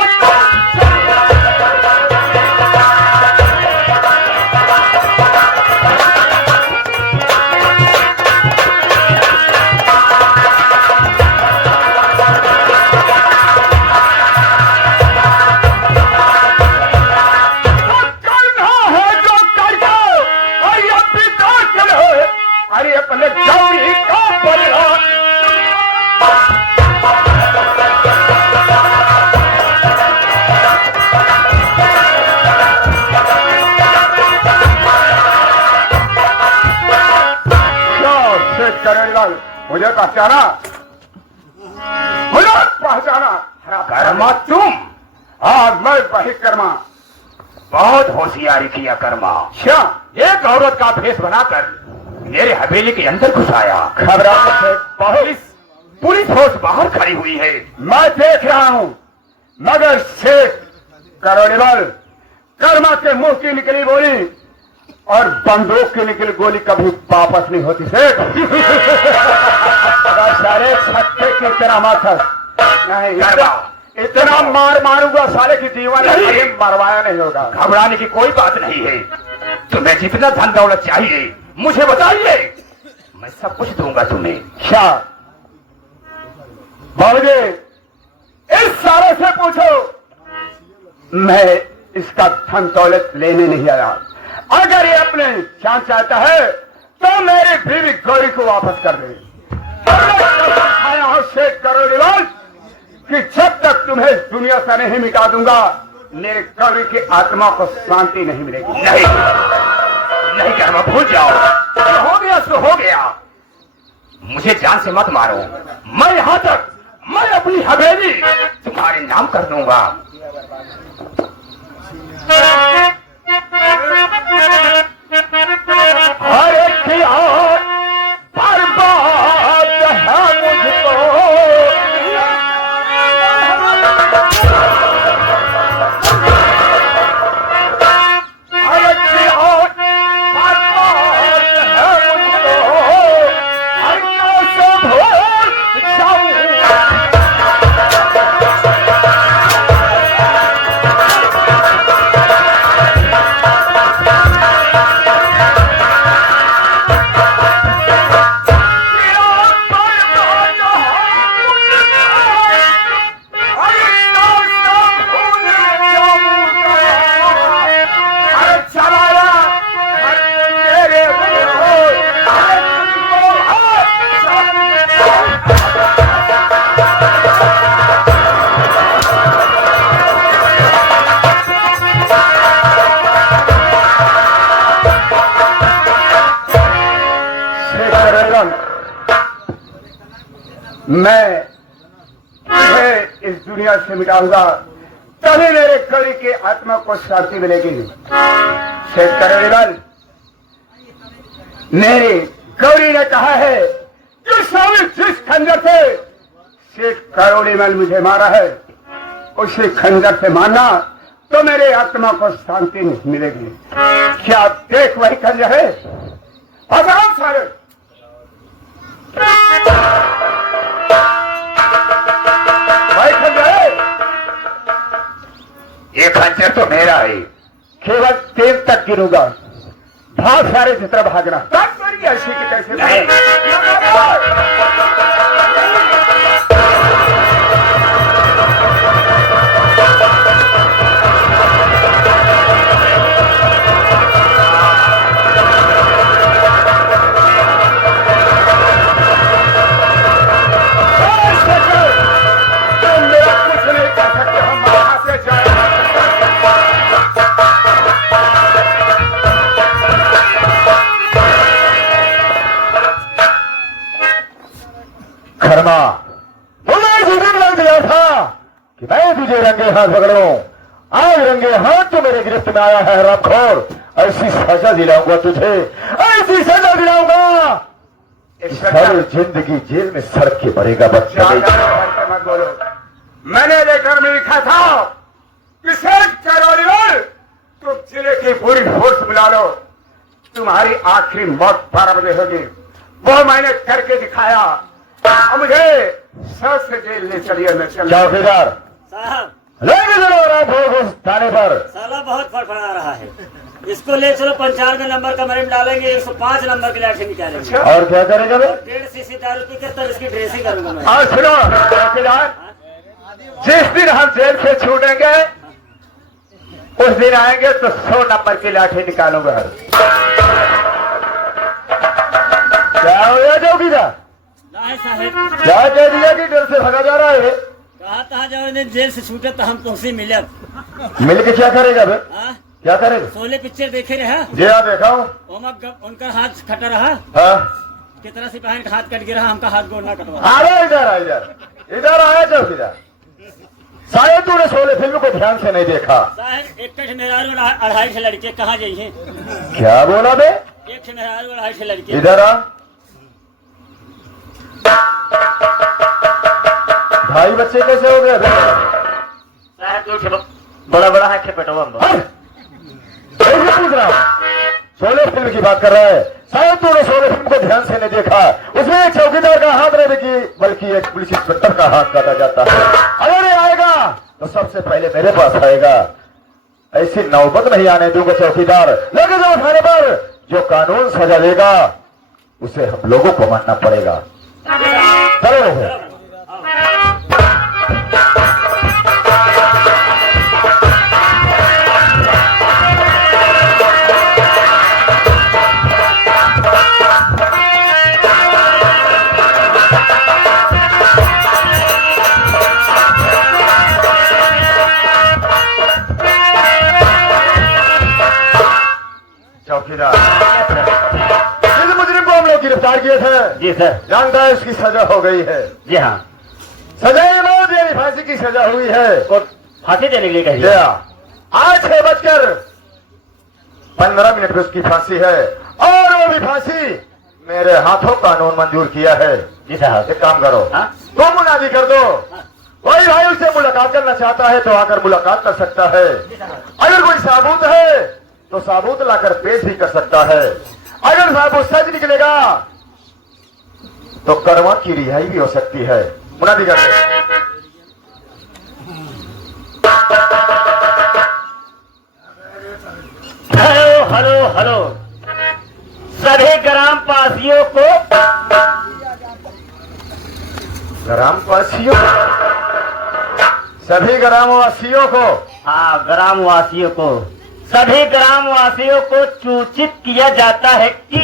अरे अपने गौरी का परिवार करेगा। मुझे पहचाना, मुझे पहचाना। कर्मा तुम? हाँ, मैं वही कर्मा। बहुत होशियारी किया कर्मा। क्या? एक औरत का भेष बनाकर मेरे हवेली के अंदर घुस आया। घबराने से बहुत पुलिस फोर्स बाहर खड़ी हुई है। मैं देख रहा हूँ, मगर शेख करोड़ीवाल कर्मा के मुंह की निकली बोली और बंदूक की निकली गोली कभी वापस नहीं होती शेख। सारे छक्के की तरह माथा नहीं, इतना मार मारूंगा साले की जीवन में मरवाया नहीं होगा। घबराने की कोई बात नहीं है। तुम्हें जितना धन दौलत चाहिए मुझे बताइए, मैं सब कुछ दूंगा तुम्हें। क्या बोलोगे? इस सारे से पूछो। मैं इसका धन दौलत लेने नहीं आया। अगर ये अपने जान चाहता है तो मेरी बीवी गौरी को वापस कर दे। आया हूं शेख करोड़ीवाल कि जब तक तुम्हें दुनिया से नहीं मिटा दूंगा मेरे गौरी की आत्मा को शांति नहीं मिलेगी। नहीं नहीं कर्मा, भूल जाओ, जो हो गया सो हो गया। मुझे जान से मत मारो। मैं यहाँ तक, मैं अपनी हवेली तुम्हारे नाम कर दूंगा। हर एक यार बर्बाद है मुझको। हर एक यार बर्बाद है मुझको। हर मैं तुम्हें इस दुनिया से मिटाऊंगा, तभी मेरे गौरी के आत्मा को शांति मिलेगी। शेख करोड़ीमल, मेरी गौरी ने कहा है कि स्वामी जिस खंजर से शेख करोड़ीमल मुझे मारा है, उसी खंजर से मारना तो मेरे आत्मा को शांति नहीं मिलेगी। क्या देख वही खंजर है? भगवान सारे वही खंजर है। ये खंजर तो मेरा है। केवल 3 तक गिरूंगा, भाग सारे जितना भागना। ऐसी की कैसे मेरा कुछ नहीं कर सकते, हम वहां से जाए। कर्मा मुझे जुनून लग गया था कि मैं तुझे रंगे हाथ पकड़ूं। आज रंगे हाथ तो मेरे गिरफ्त में आया है हरामखोर। ऐसी सजा दिलाऊंगा तुझे, ऐसी सजा दिलाऊंगा, सारी जिंदगी जेल में सड़क के मरेगा बच्चा। मत बोलो, मैंने लेकर में लिखा था कि शेख करोड़ीमल तुम जिले की पूरी फोर्स बुला लो, तुम्हारी आखिरी मौत 12 बजे होगी। वो मैंने करके दिखाया। अब मुझे सर से जेल ले चलिए। मैं चल चौकीदार साहब, लेके चलो रामपुर थाने पर। साला बहुत फड़फड़ा रहा है, इसको ले चलो 95 नंबर का मरीम डालेंगे, 105 नंबर की लाठी निकालेंगे और क्या करेगा बे? और 1.5 सीसी दारू पी कर तब इसकी ड्रेसिंग करूंगा मैं। आज सुनो चौकीदार, जिस दिन हम जेल से छूटेंगे उस दिन आएंगे तो 100 नंबर की लाठी निकालूंगा। क्या हो गया चौकीदार? नहीं साहब, क्या कह दिया कि डर से भागा जा रहा है? कहा था जब दिन जेल से छूटे तो हम तुमसे मिले। मिल के क्या करेगा बे? हाँ? क्या करेगा? शोले पिक्चर देखे रहे? जी हाँ देखा हूँ। उनका हाथ खटा रहा, हाँ कितना सिपाही का हाथ कट गिरा, हमका हाथ गोड़ ना कटवा। अरे इधर आया चौकीदार। शायद तूने शोले फिल्म को ध्यान से नहीं देखा। साहब, एक मेहरारू 2.5 से लड़के कहाँ जाइए? क्या बोला बे? एक मेहरारू 2.5 से लड़के। इधर आ। भाई बच्चे कैसे हो गए? बड़ा बड़ा है खेपेटवा में। पूछ रहा शोले फिल्म की बात कर रहा है। शायद तूने शोले फिल्म को ध्यान से नहीं देखा। उसमें एक चौकीदार का हाथ नहीं देखी, बल्कि एक पुलिस इंस्पेक्टर का हाथ काटा जाता है। अगर ये आएगा तो सबसे पहले मेरे पास आएगा। ऐसी नौबत नहीं आने दूंगा चौकीदार। लेके जाओ थाने पर, जो कानून सजा देगा उसे हम लोगों को मानना पड़ेगा। चलो चौकीदार, इस मुजरिम को हम लोग गिरफ्तार किए थे। जी सर। जानता है इसकी सजा हो गई है। जी हाँ। सजाए मौत यानी फांसी की सजा हुई है। को फांसी देने के लिए कहिए। आज 6:15 पे उसकी फांसी है, और वो भी फांसी मेरे हाथों कानून मंजूर किया है। जी साहब। एक काम करो, हाँ? तुम मुनादी कर दो। कोई भाई उससे मुलाकात करना चाहता है तो आकर मुलाकात कर सकता है। अगर कोई साबूत है तो साबूत लाकर पेश भी कर सकता है। अगर साबूत सच निकलेगा तो कर्मा की रिहाई भी हो सकती है। मुनादी कर दो। हेलो हेलो हेलो, सभी ग्रामवासियों को ग्रामवासियों, सभी ग्रामवासियों को, हाँ ग्रामवासियों को, सभी ग्रामवासियों को सूचित किया जाता है कि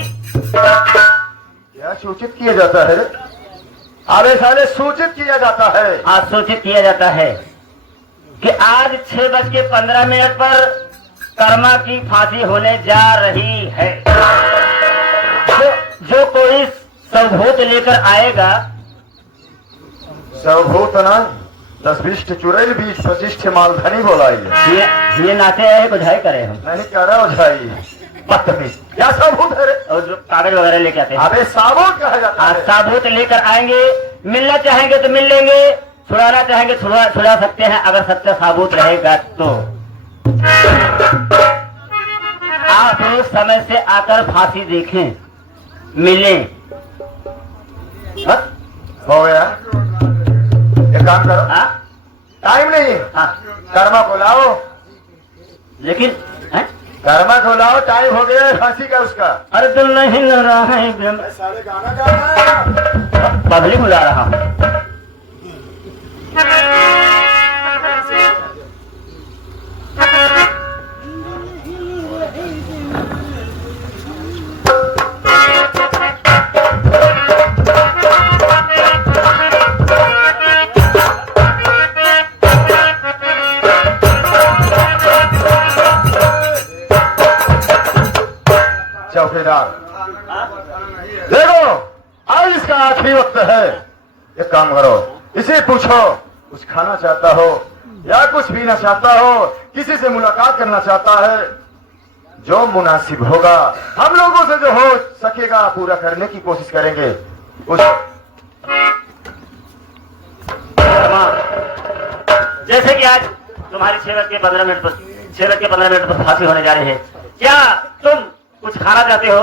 क्या सूचित किया जाता है? अरे साले सूचित किया जाता है। आज सूचित किया जाता है कि आज 6:15 पर कर्मा की फांसी होने जा रही है। जो कोई सबूत लेकर आएगा सबूत ना 10-20 चुड़ैल 20-25 मालधनी बोलाई ये नाचे है बुझाई करे हम नहीं कह रहा भाई बदतमीज क्या सबूत है रे? और जो कागज वगैरह लेके आते हैं अबे सबूत कहा जाता आज है साबुत लेकर आएंगे, मिलना चाहेंगे तो मिल लेंगे, छुड़ाना चाहेंगे छुड़ा सकते हैं अगर सच्चा साबुत रहेगा तो। आप उस समय से आकर फांसी देखें, मिलें। हो गया एक काम करो हाँ? टाइम नहीं है हाँ। कर्मा को लाओ लेकिन हैं? कर्मा को लाओ टाइम हो गया है फांसी का उसका अरे दिल नहीं लग रहा है, सारे गाना गाना पब्लिक बुला रहा हूँ। चौकीदार देखो आज इसका आखिरी वक्त है। एक काम करो इसे पूछो कुछ खाना चाहता हो या कुछ पीना चाहता हो, किसी से मुलाकात करना चाहता है, जो मुनासिब होगा हम लोगों से जो हो सकेगा पूरा करने की कोशिश करेंगे। पूछो। जैसे कि आज तुम्हारी 6 बज के 15 मिनट पर 6 बज के 15 मिनट पर फांसी होने जा रही है, क्या तुम कुछ खाना चाहते हो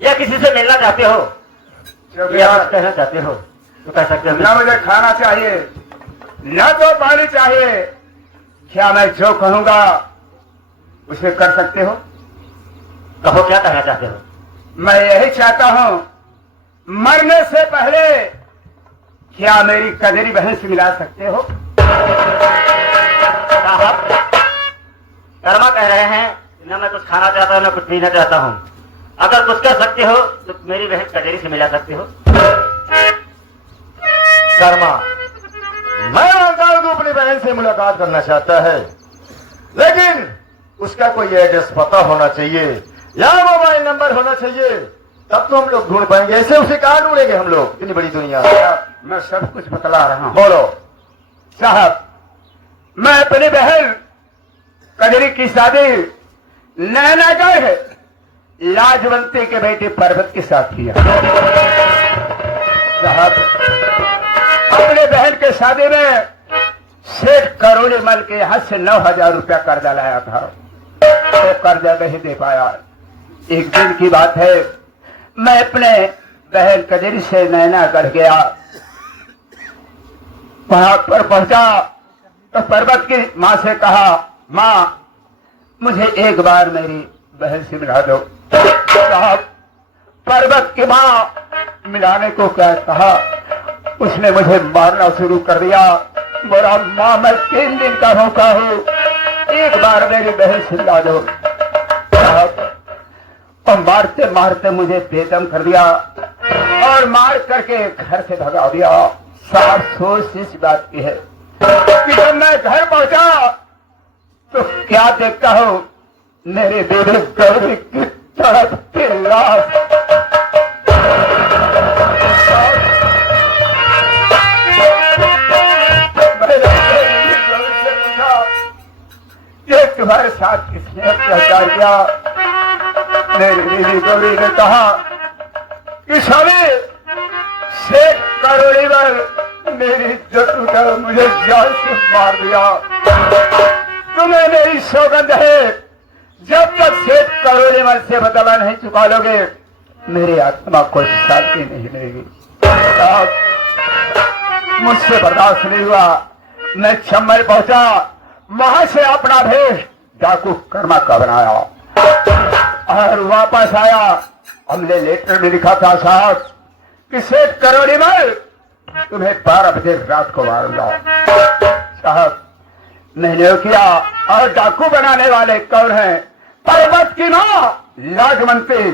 या किसी से मिलना चाहते हो या कुछ कहना चाहते हो तो कह सकते हो। ना मुझे खाना चाहिए न तो पानी चाहिए, क्या मैं जो कहूंगा उसे कर सकते हो? कहो क्या कहना चाहते हो। मैं यही चाहता हूं मरने से पहले क्या मेरी कजरी बहन से मिला सकते हो? साहब कर्मा कह रहे हैं न मैं कुछ खाना चाहता हूँ न कुछ पीना चाहता हूँ, अगर कुछ कर सकते हो तो मेरी बहन कजरी से मिला सकते हो। कर्मा मैं मानता हूं तू अपनी बहन से मुलाकात करना चाहता है, लेकिन उसका कोई एड्रेस पता होना चाहिए या मोबाइल नंबर होना चाहिए, तब तो हम लोग ढूंढ पाएंगे। ऐसे उसे कहाँ ढूंढेंगे हम लोग इतनी बड़ी दुनिया में। मैं सब कुछ बतला रहा हूं। बोलो। साहब मैं अपनी बहन कजरी की शादी नैनागढ़ लाजवंती के बेटे पर्वत के साथ किया। साहब अपने बहन के शादी में सेठ करोड़ी मल के यहाँ से 9,000 रुपया कर्जा लाया था, तो कर्जा नहीं दे पाया। एक दिन की बात है, मैं अपने बहन कजरी से नैनागढ़ गया, वहां पर पहुंचा तो पर्वत की माँ से कहा, माँ मुझे एक बार मेरी बहन से मिला दो। साहब पर्वत की माँ मिलाने को क्या कहा, उसने मुझे मारना शुरू कर दिया। बोला माँ मैं 3 दिन का भूखा हूँ, एक बार मेरी बहन से मिला दो। साहब और मारते मारते मुझे बेदम कर दिया और मार करके घर से भगा दिया। साहब सोच इस बात की है कि जब मैं घर पहुंचा तो क्या देखता हूं, मेरे बेटे गौरी की तड़प की लाश। मैंने गौरी से पूछा, ये तुम्हारे साथ किसने अत्याचार किया? मेरी बीवी गौरी ने कहा कि स्वामी शेख करोड़ीवर मेरी इज्जत उठा, मुझे जान से मार दिया। तुम्हें मेरी सौगंध है, जब तक शेख करोड़ीवर से बदला नहीं चुका लोगे मेरी आत्मा को शांति नहीं मिलेगी। मुझसे बर्दाश्त नहीं हुआ, मैं चंबल पहुंचा, वहां से अपना भेष डाकू कर्मा का बनाया और वापस आया। हमने लेटर में लिखा था साहब कि सेठ करोड़ीमल तुम्हें 12 बजे रात को मारूंगा। साहब मैंने किया और डाकू बनाने वाले कौन हैं? पर्वत की मां लाजवंती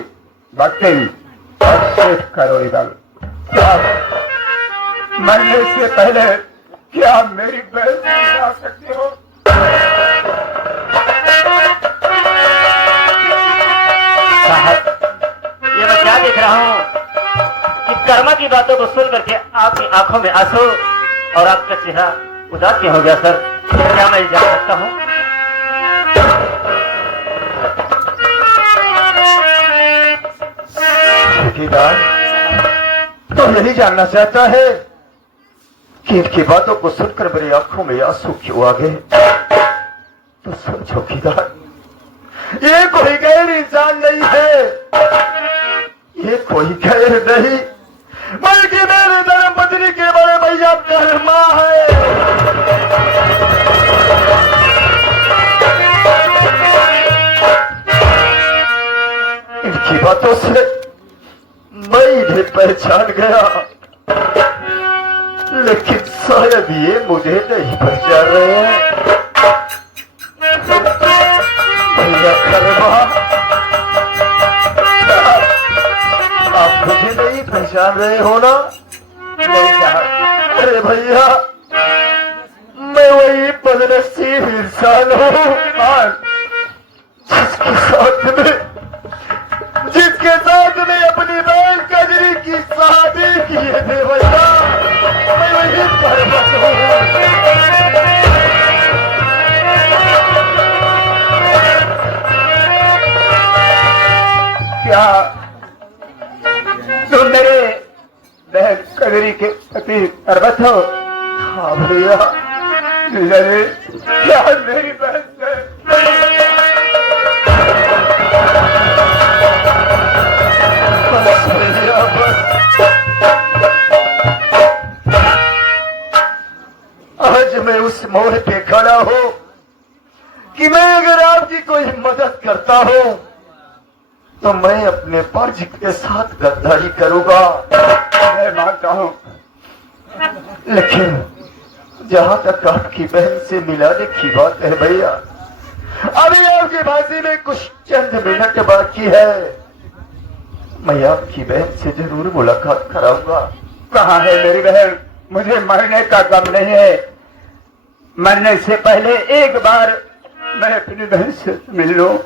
भक्ति और सेठ करोड़ीमल। मरने से पहले क्या मेरी बहन से जा सकती हो? साहब ये मैं क्या देख रहा हूँ कि कर्मा की बातों को सुन करके आपकी आंखों में आंसू और आपका चेहरा उदास क्यों हो गया सर? क्या मैं जान सकता हूँ? ठेकेदार, तो यही जानना चाहता है कि इनकी बातों को सुनकर मेरी आंखों में आंसू क्यों आ गए? तो सुन चौकीदार, ये कोई गैर इंसान नहीं है, ये कोई गैर नहीं बल्कि मेरे धर्म पत्नी के बड़े भैया कर्मा है। इनकी बातों से मैं इन्हें पहचान गया, लेकिन शायद ये मुझे नहीं पहचान रहे हैं। भैया कर्मा, आप मुझे नहीं पहचान रहे हो ना? नहीं साहब। अरे भैया, मैं वही बदनसीब इंसान हूँ जिसके साथ में अपनी बहन कजरी की शादी किए थे भैया। मैं वही पर्वत हूँ। क्या तुम मेरे बहन कजरी के पति पर्वत हो? हाँ भैया, लड़े क्या मेरी बहन से? बस भैया, बस। आज मैं उस मोड़ पे खड़ा हूँ कि मैं अगर आपकी कोई मदद करता हूँ तो मैं अपने फर्ज के साथ गद्दारी करूंगा। मैं मानता हूँ, लेकिन जहां तक आपकी बहन से मिलाने की बात है भैया, अभी आपकी बाजी में कुछ चंद मिनट बाकी है। मैं आपकी बहन से जरूर मुलाकात कराऊंगा। कहाँ है मेरी बहन? मुझे मरने का गम नहीं है। मरने से पहले एक बार मैं अपनी बहन से मिल लूं।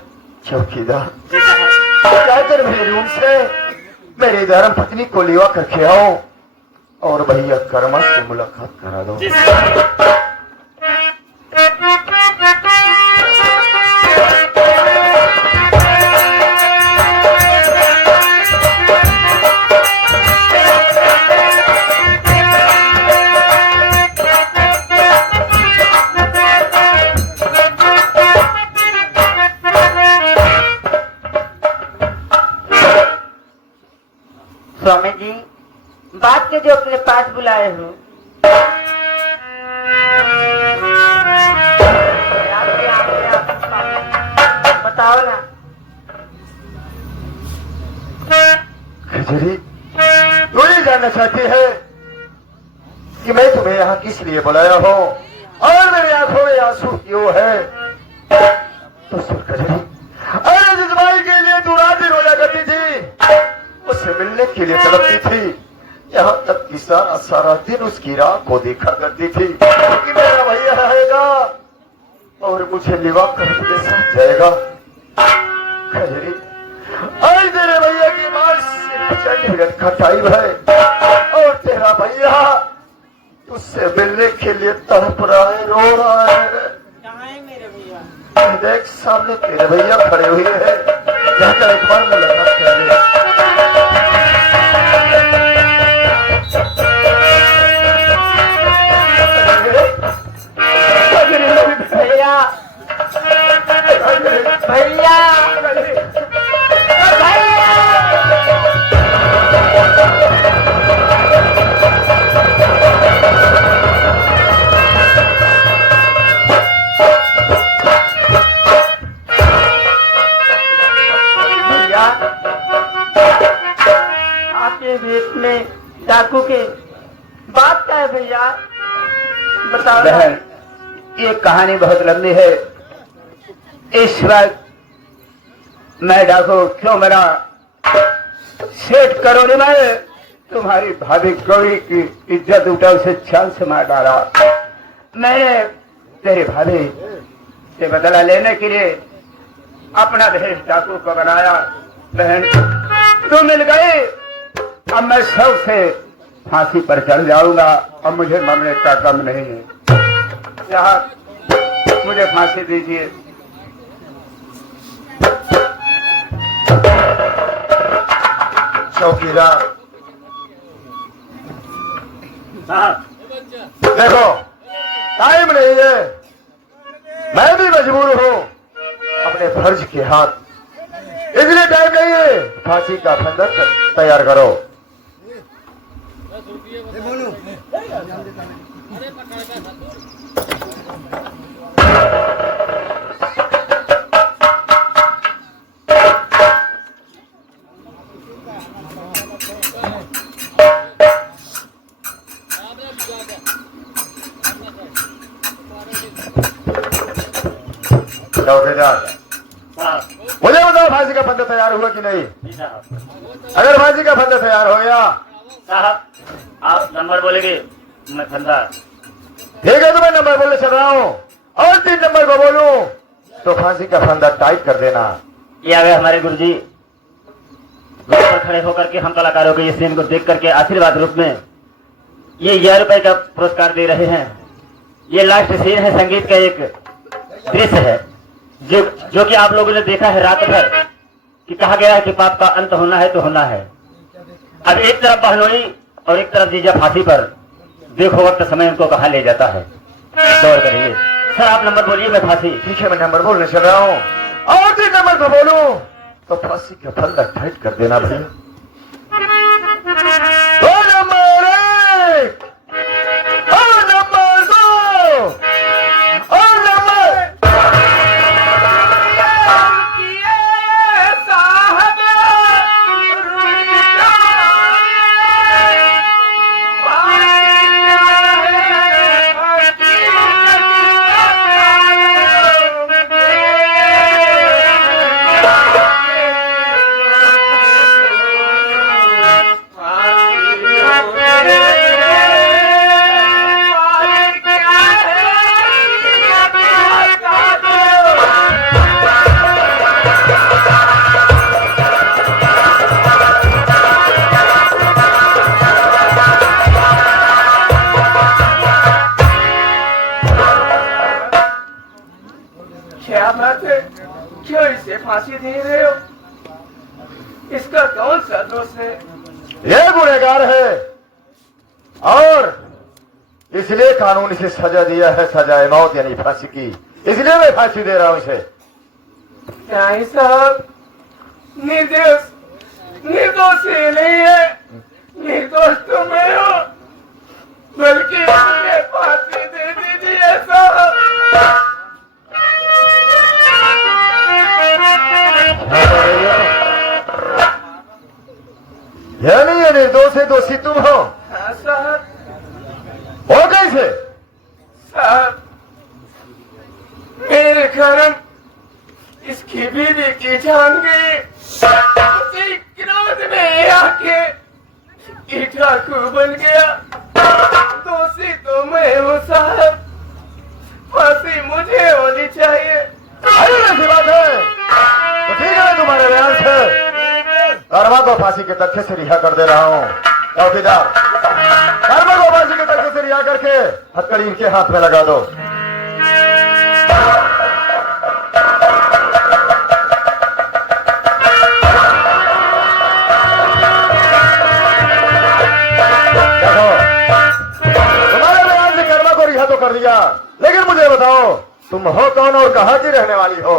चौकीदार, जाकर मेरे रूम से मेरी धर्म पत्नी को लिवा करके आओ और भैया कर्मा से मुलाकात करा दो। स्वामी जी, बात के जो अपने पास बुलाए हो, बताओ ना। खजरी, तू ये जानना चाहती है कि मैं तुम्हें यहाँ किस लिए बुलाया हूँ और मेरी आंखों में आंसू क्यों है? तो सुन खजरी, अरे जिस भाई के लिए तू रात दिन रोया करती थी, उससे मिलने के लिए तड़पती थी, यहाँ तक कि सारा दिन उसकी राह को देखा करती थी कि मेरा भैया रहेगा और मुझे लिवा कर उसके साथ जाएगा। खजरी, आज तेरे भैया की मां सिर्फ चंद मिनट का टाइम है और तेरा भैया तुझसे मिलने के लिए तड़प रहा है, रो रहा है। कहाँ है मेरे भैया? देख, सामने तेरे भैया खड़े हुए हैं, जाकर एक बार मुलाकात कर ले। भैया, भैया, आपके भेष में डाकू के बात क्या है भैया? बताओ। बहन, ये कहानी बहुत लंबी है। इस वक्त मैं डाकू क्यों मरा? सेठ करोड़ी में तुम्हारी भाभी गौरी की इज्जत उठा, उसे चाल से मार डाला। मैंने तेरी भाभी से बदला लेने के लिए अपना भेष डाकू को बनाया। बहन, तू मिल गई, अब मैं सबसे फांसी पर चढ़ जाऊंगा और मुझे मरने का गम नहीं है। साहब मुझे फांसी दीजिए। चौकीदार साहब देखो, टाइम नहीं है, मैं भी मजबूर हूं अपने फर्ज के हाथ, इसलिए टाइम नहीं है। फांसी का फंदा तैयार करो। चौकीदार साहब मुझे बताओ, फांसी का फंदा तैयार हुआ कि नहीं? जी साहब। अगर फांसी का फंदा तैयार हो गया, साहब आप नंबर बोलेंगे मैं फंदा। ठीक है, तो मैं नंबर बोलने चल रहा हूँ और 3 नंबर को बोलूं तो फांसी का फंदा टाइट कर देना। ये आ गए हमारे गुरुजी। वहाँ पर खड़े होकर के हम कलाकारों के इस सीन को देख करके आशीर्वाद रूप में ये 1000 रुपए का पुरस्कार दे रहे हैं। ये लास्ट सीन है, संगीत का एक दृश्य है जो कि आप लोगों ने देखा है रात भर कि कहा गया है कि पाप का अंत होना है तो होना है। अब एक तरफ बहनोई और एक तरफ जीजा फांसी पर, देखो वक्त समय उनको कहाँ ले जाता है। दौड़ करिए सर, आप नंबर बोलिए, मैं फांसी। ठीक है, मैं नंबर बोलने चल रहा हूँ और 3 नंबर को बोलूं तो फांसी का फंदा टाइट कर देना भैया। 2 नंबर 1 और नंबर 2 और नंबर क्या बात है, क्यों इसे फांसी दे रहे हो? इसका कौन सा दोष है? ये गुनहगार है और इसलिए कानून इसे सजा दिया है, सजाए मौत यानी फांसी की, इसलिए मैं फांसी दे रहा हूं इसे। क्या साहब निर्दोषी नहीं है, निर्दोष तो मैं हूँ, बल्कि मुझे फांसी दे दीजिए साहब। यानी ये निर्दोष है, दोषी तुम हो? हाँ साहब। हो कैसे? साहब मेरे कारण इसकी बीवी की जान गई, उसी क्रोध में आके डाकू बन गया। दोषी तो मैं हूँ साहब, फांसी मुझे होनी चाहिए। अरे ऐसी बात है तो ठीक है, मैं तुम्हारे बयान से कर्मा को फांसी के तख्ते से रिहा कर दे रहा हूँ। चौकीदार, कर्मा को फांसी के तख्ते से रिहा करके हथकड़ी इनके हाथ में लगा दो। देखो, तुम्हारे बयान से कर्मा को रिहा तो कर दिया, लेकिन मुझे बताओ तुम हो कौन और कहाँ की रहने वाली हो?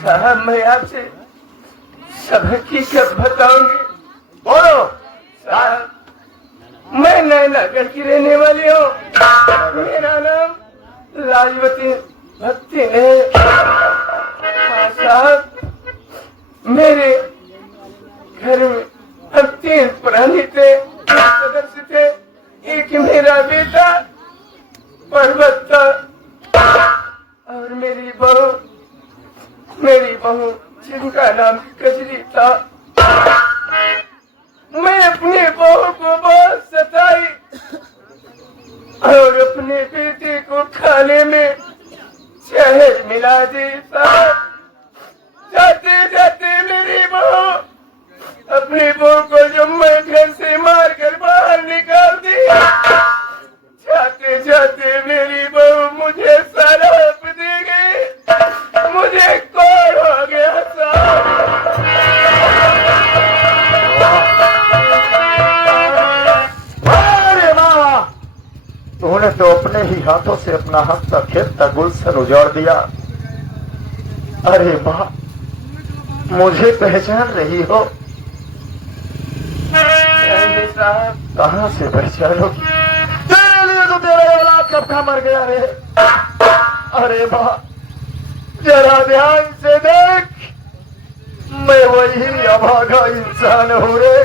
साहब मैं आपसे सब हकीकत बताऊंगी। बोलो। साहब मैं नैनागढ़ की रहने वाली हूँ, मेरा नाम लाजवती भक्ति है। हाँ साहब, मेरे घर में हम 3 प्राणी थे, 3 सदस्य थे। एक मेरा बेटा पर्वत था और मेरी बहू जिनका नाम कजरी था। मैं अपने बहू को बहुत सताई और अपने बेटे को खाने में शहद मिला दी साहब। जाते जाते मेरे अपनी बहू को जो मैं घर से मार कर बाहर निकाल दिया, जाते जाते मेरी बहू मुझे शराब दे गई, मुझे कौन हो गया साहब। अरे माँ, तूने तो अपने ही हाथों से अपना हक का खेत का गुलशन उजाड़ दिया। अरे माँ, मुझे पहचान रही हो? नहीं साहब, कहाँ से पहचानोगी? तेरे लिए तो तेरा औलाद कब का मर गया रे। अरे माँ, जरा ध्यान से देख, मैं वही अभागा इंसान हूँ रे।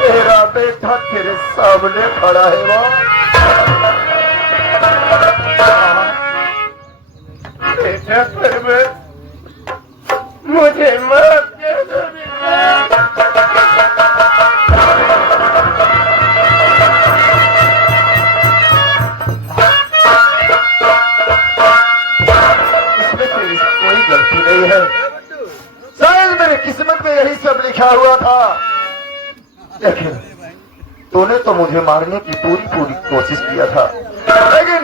तेरा बेटा तेरे सामने खड़ा है माँ। बेटा परवर, मुझे माफ कर दो बेटा। इसमें तेरी कोई गलती नहीं है, शायद मेरी किस्मत में यही सब लिखा हुआ था। लेकिन तूने तो मुझे मारने की पूरी कोशिश किया था, लेकिन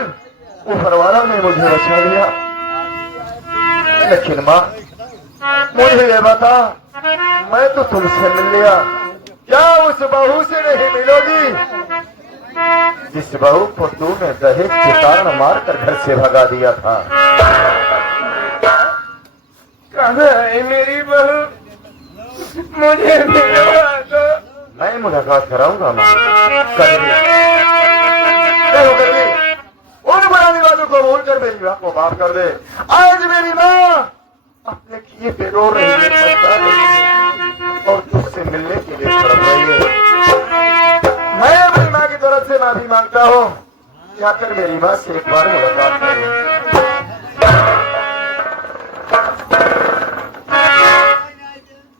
ऊपरवाला ने मुझे बचा लिया। लेकिन माँ, मुझे ये बता, मैं तो तुमसे मिल लिया, क्या उस बहू से नहीं मिलोगी जिस बहू को तूने दहेज के कारण मारकर घर से भगा दिया था? कहाँ है मेरी बहू, मुझे मिलवा दो। मैं मुलाकात कराऊंगा माँ, कभी देखो कभी उन बनाने वालों को भूलकर मेरी माँ को माफ कर दे। आज मेरी माँ अपने किए पे रो रही है, पछता रही है और तुझसे मिलने के लिए तड़प रही है। मैं अपनी माँ की तरफ से माफी मांगता हूँ, जाकर मेरी माँ से एक बार मुलाकात करें।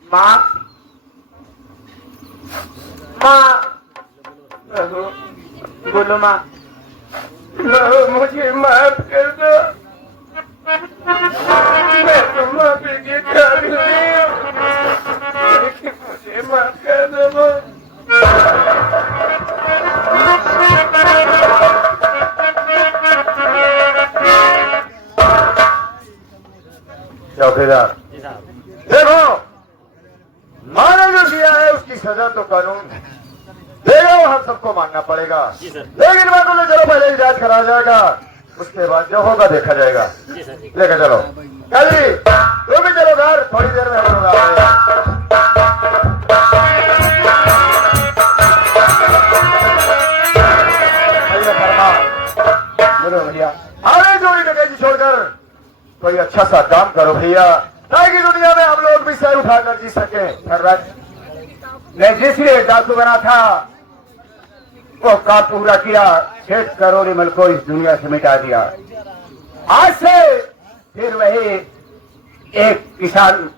माँ, माँ, बहू, बोलो माँ। बहू, मुझे माफ कर दो, मैं तो माफी के काबिल नहीं हूँ, लेकिन मुझे माफ कर दो माँ। चौकीदार, देखो, माँ ने जो किया है उसकी सजा तो कानून देगा, वो हम सबको मानना पड़ेगा। लेकिन मैं बोले चलो पहले ही जांच करा जाएगा, उसके बाद जो होगा देखा जाएगा। लेकर चलो कली, तुम भी चलो घर, थोड़ी देर में हम लोग आ रहे हैं। बोलो भैया, अरे जोड़ी डकैती छोड़कर कोई अच्छा सा काम करो भैया, ताकि दुनिया में हम लोग भी सर उठाकर जी सके। मैं जिस लिए डाकू बना था वो काम पूरा किया, 6 करोड़ मल को इस दुनिया से मिटा दिया। आज से फिर वही एक किसान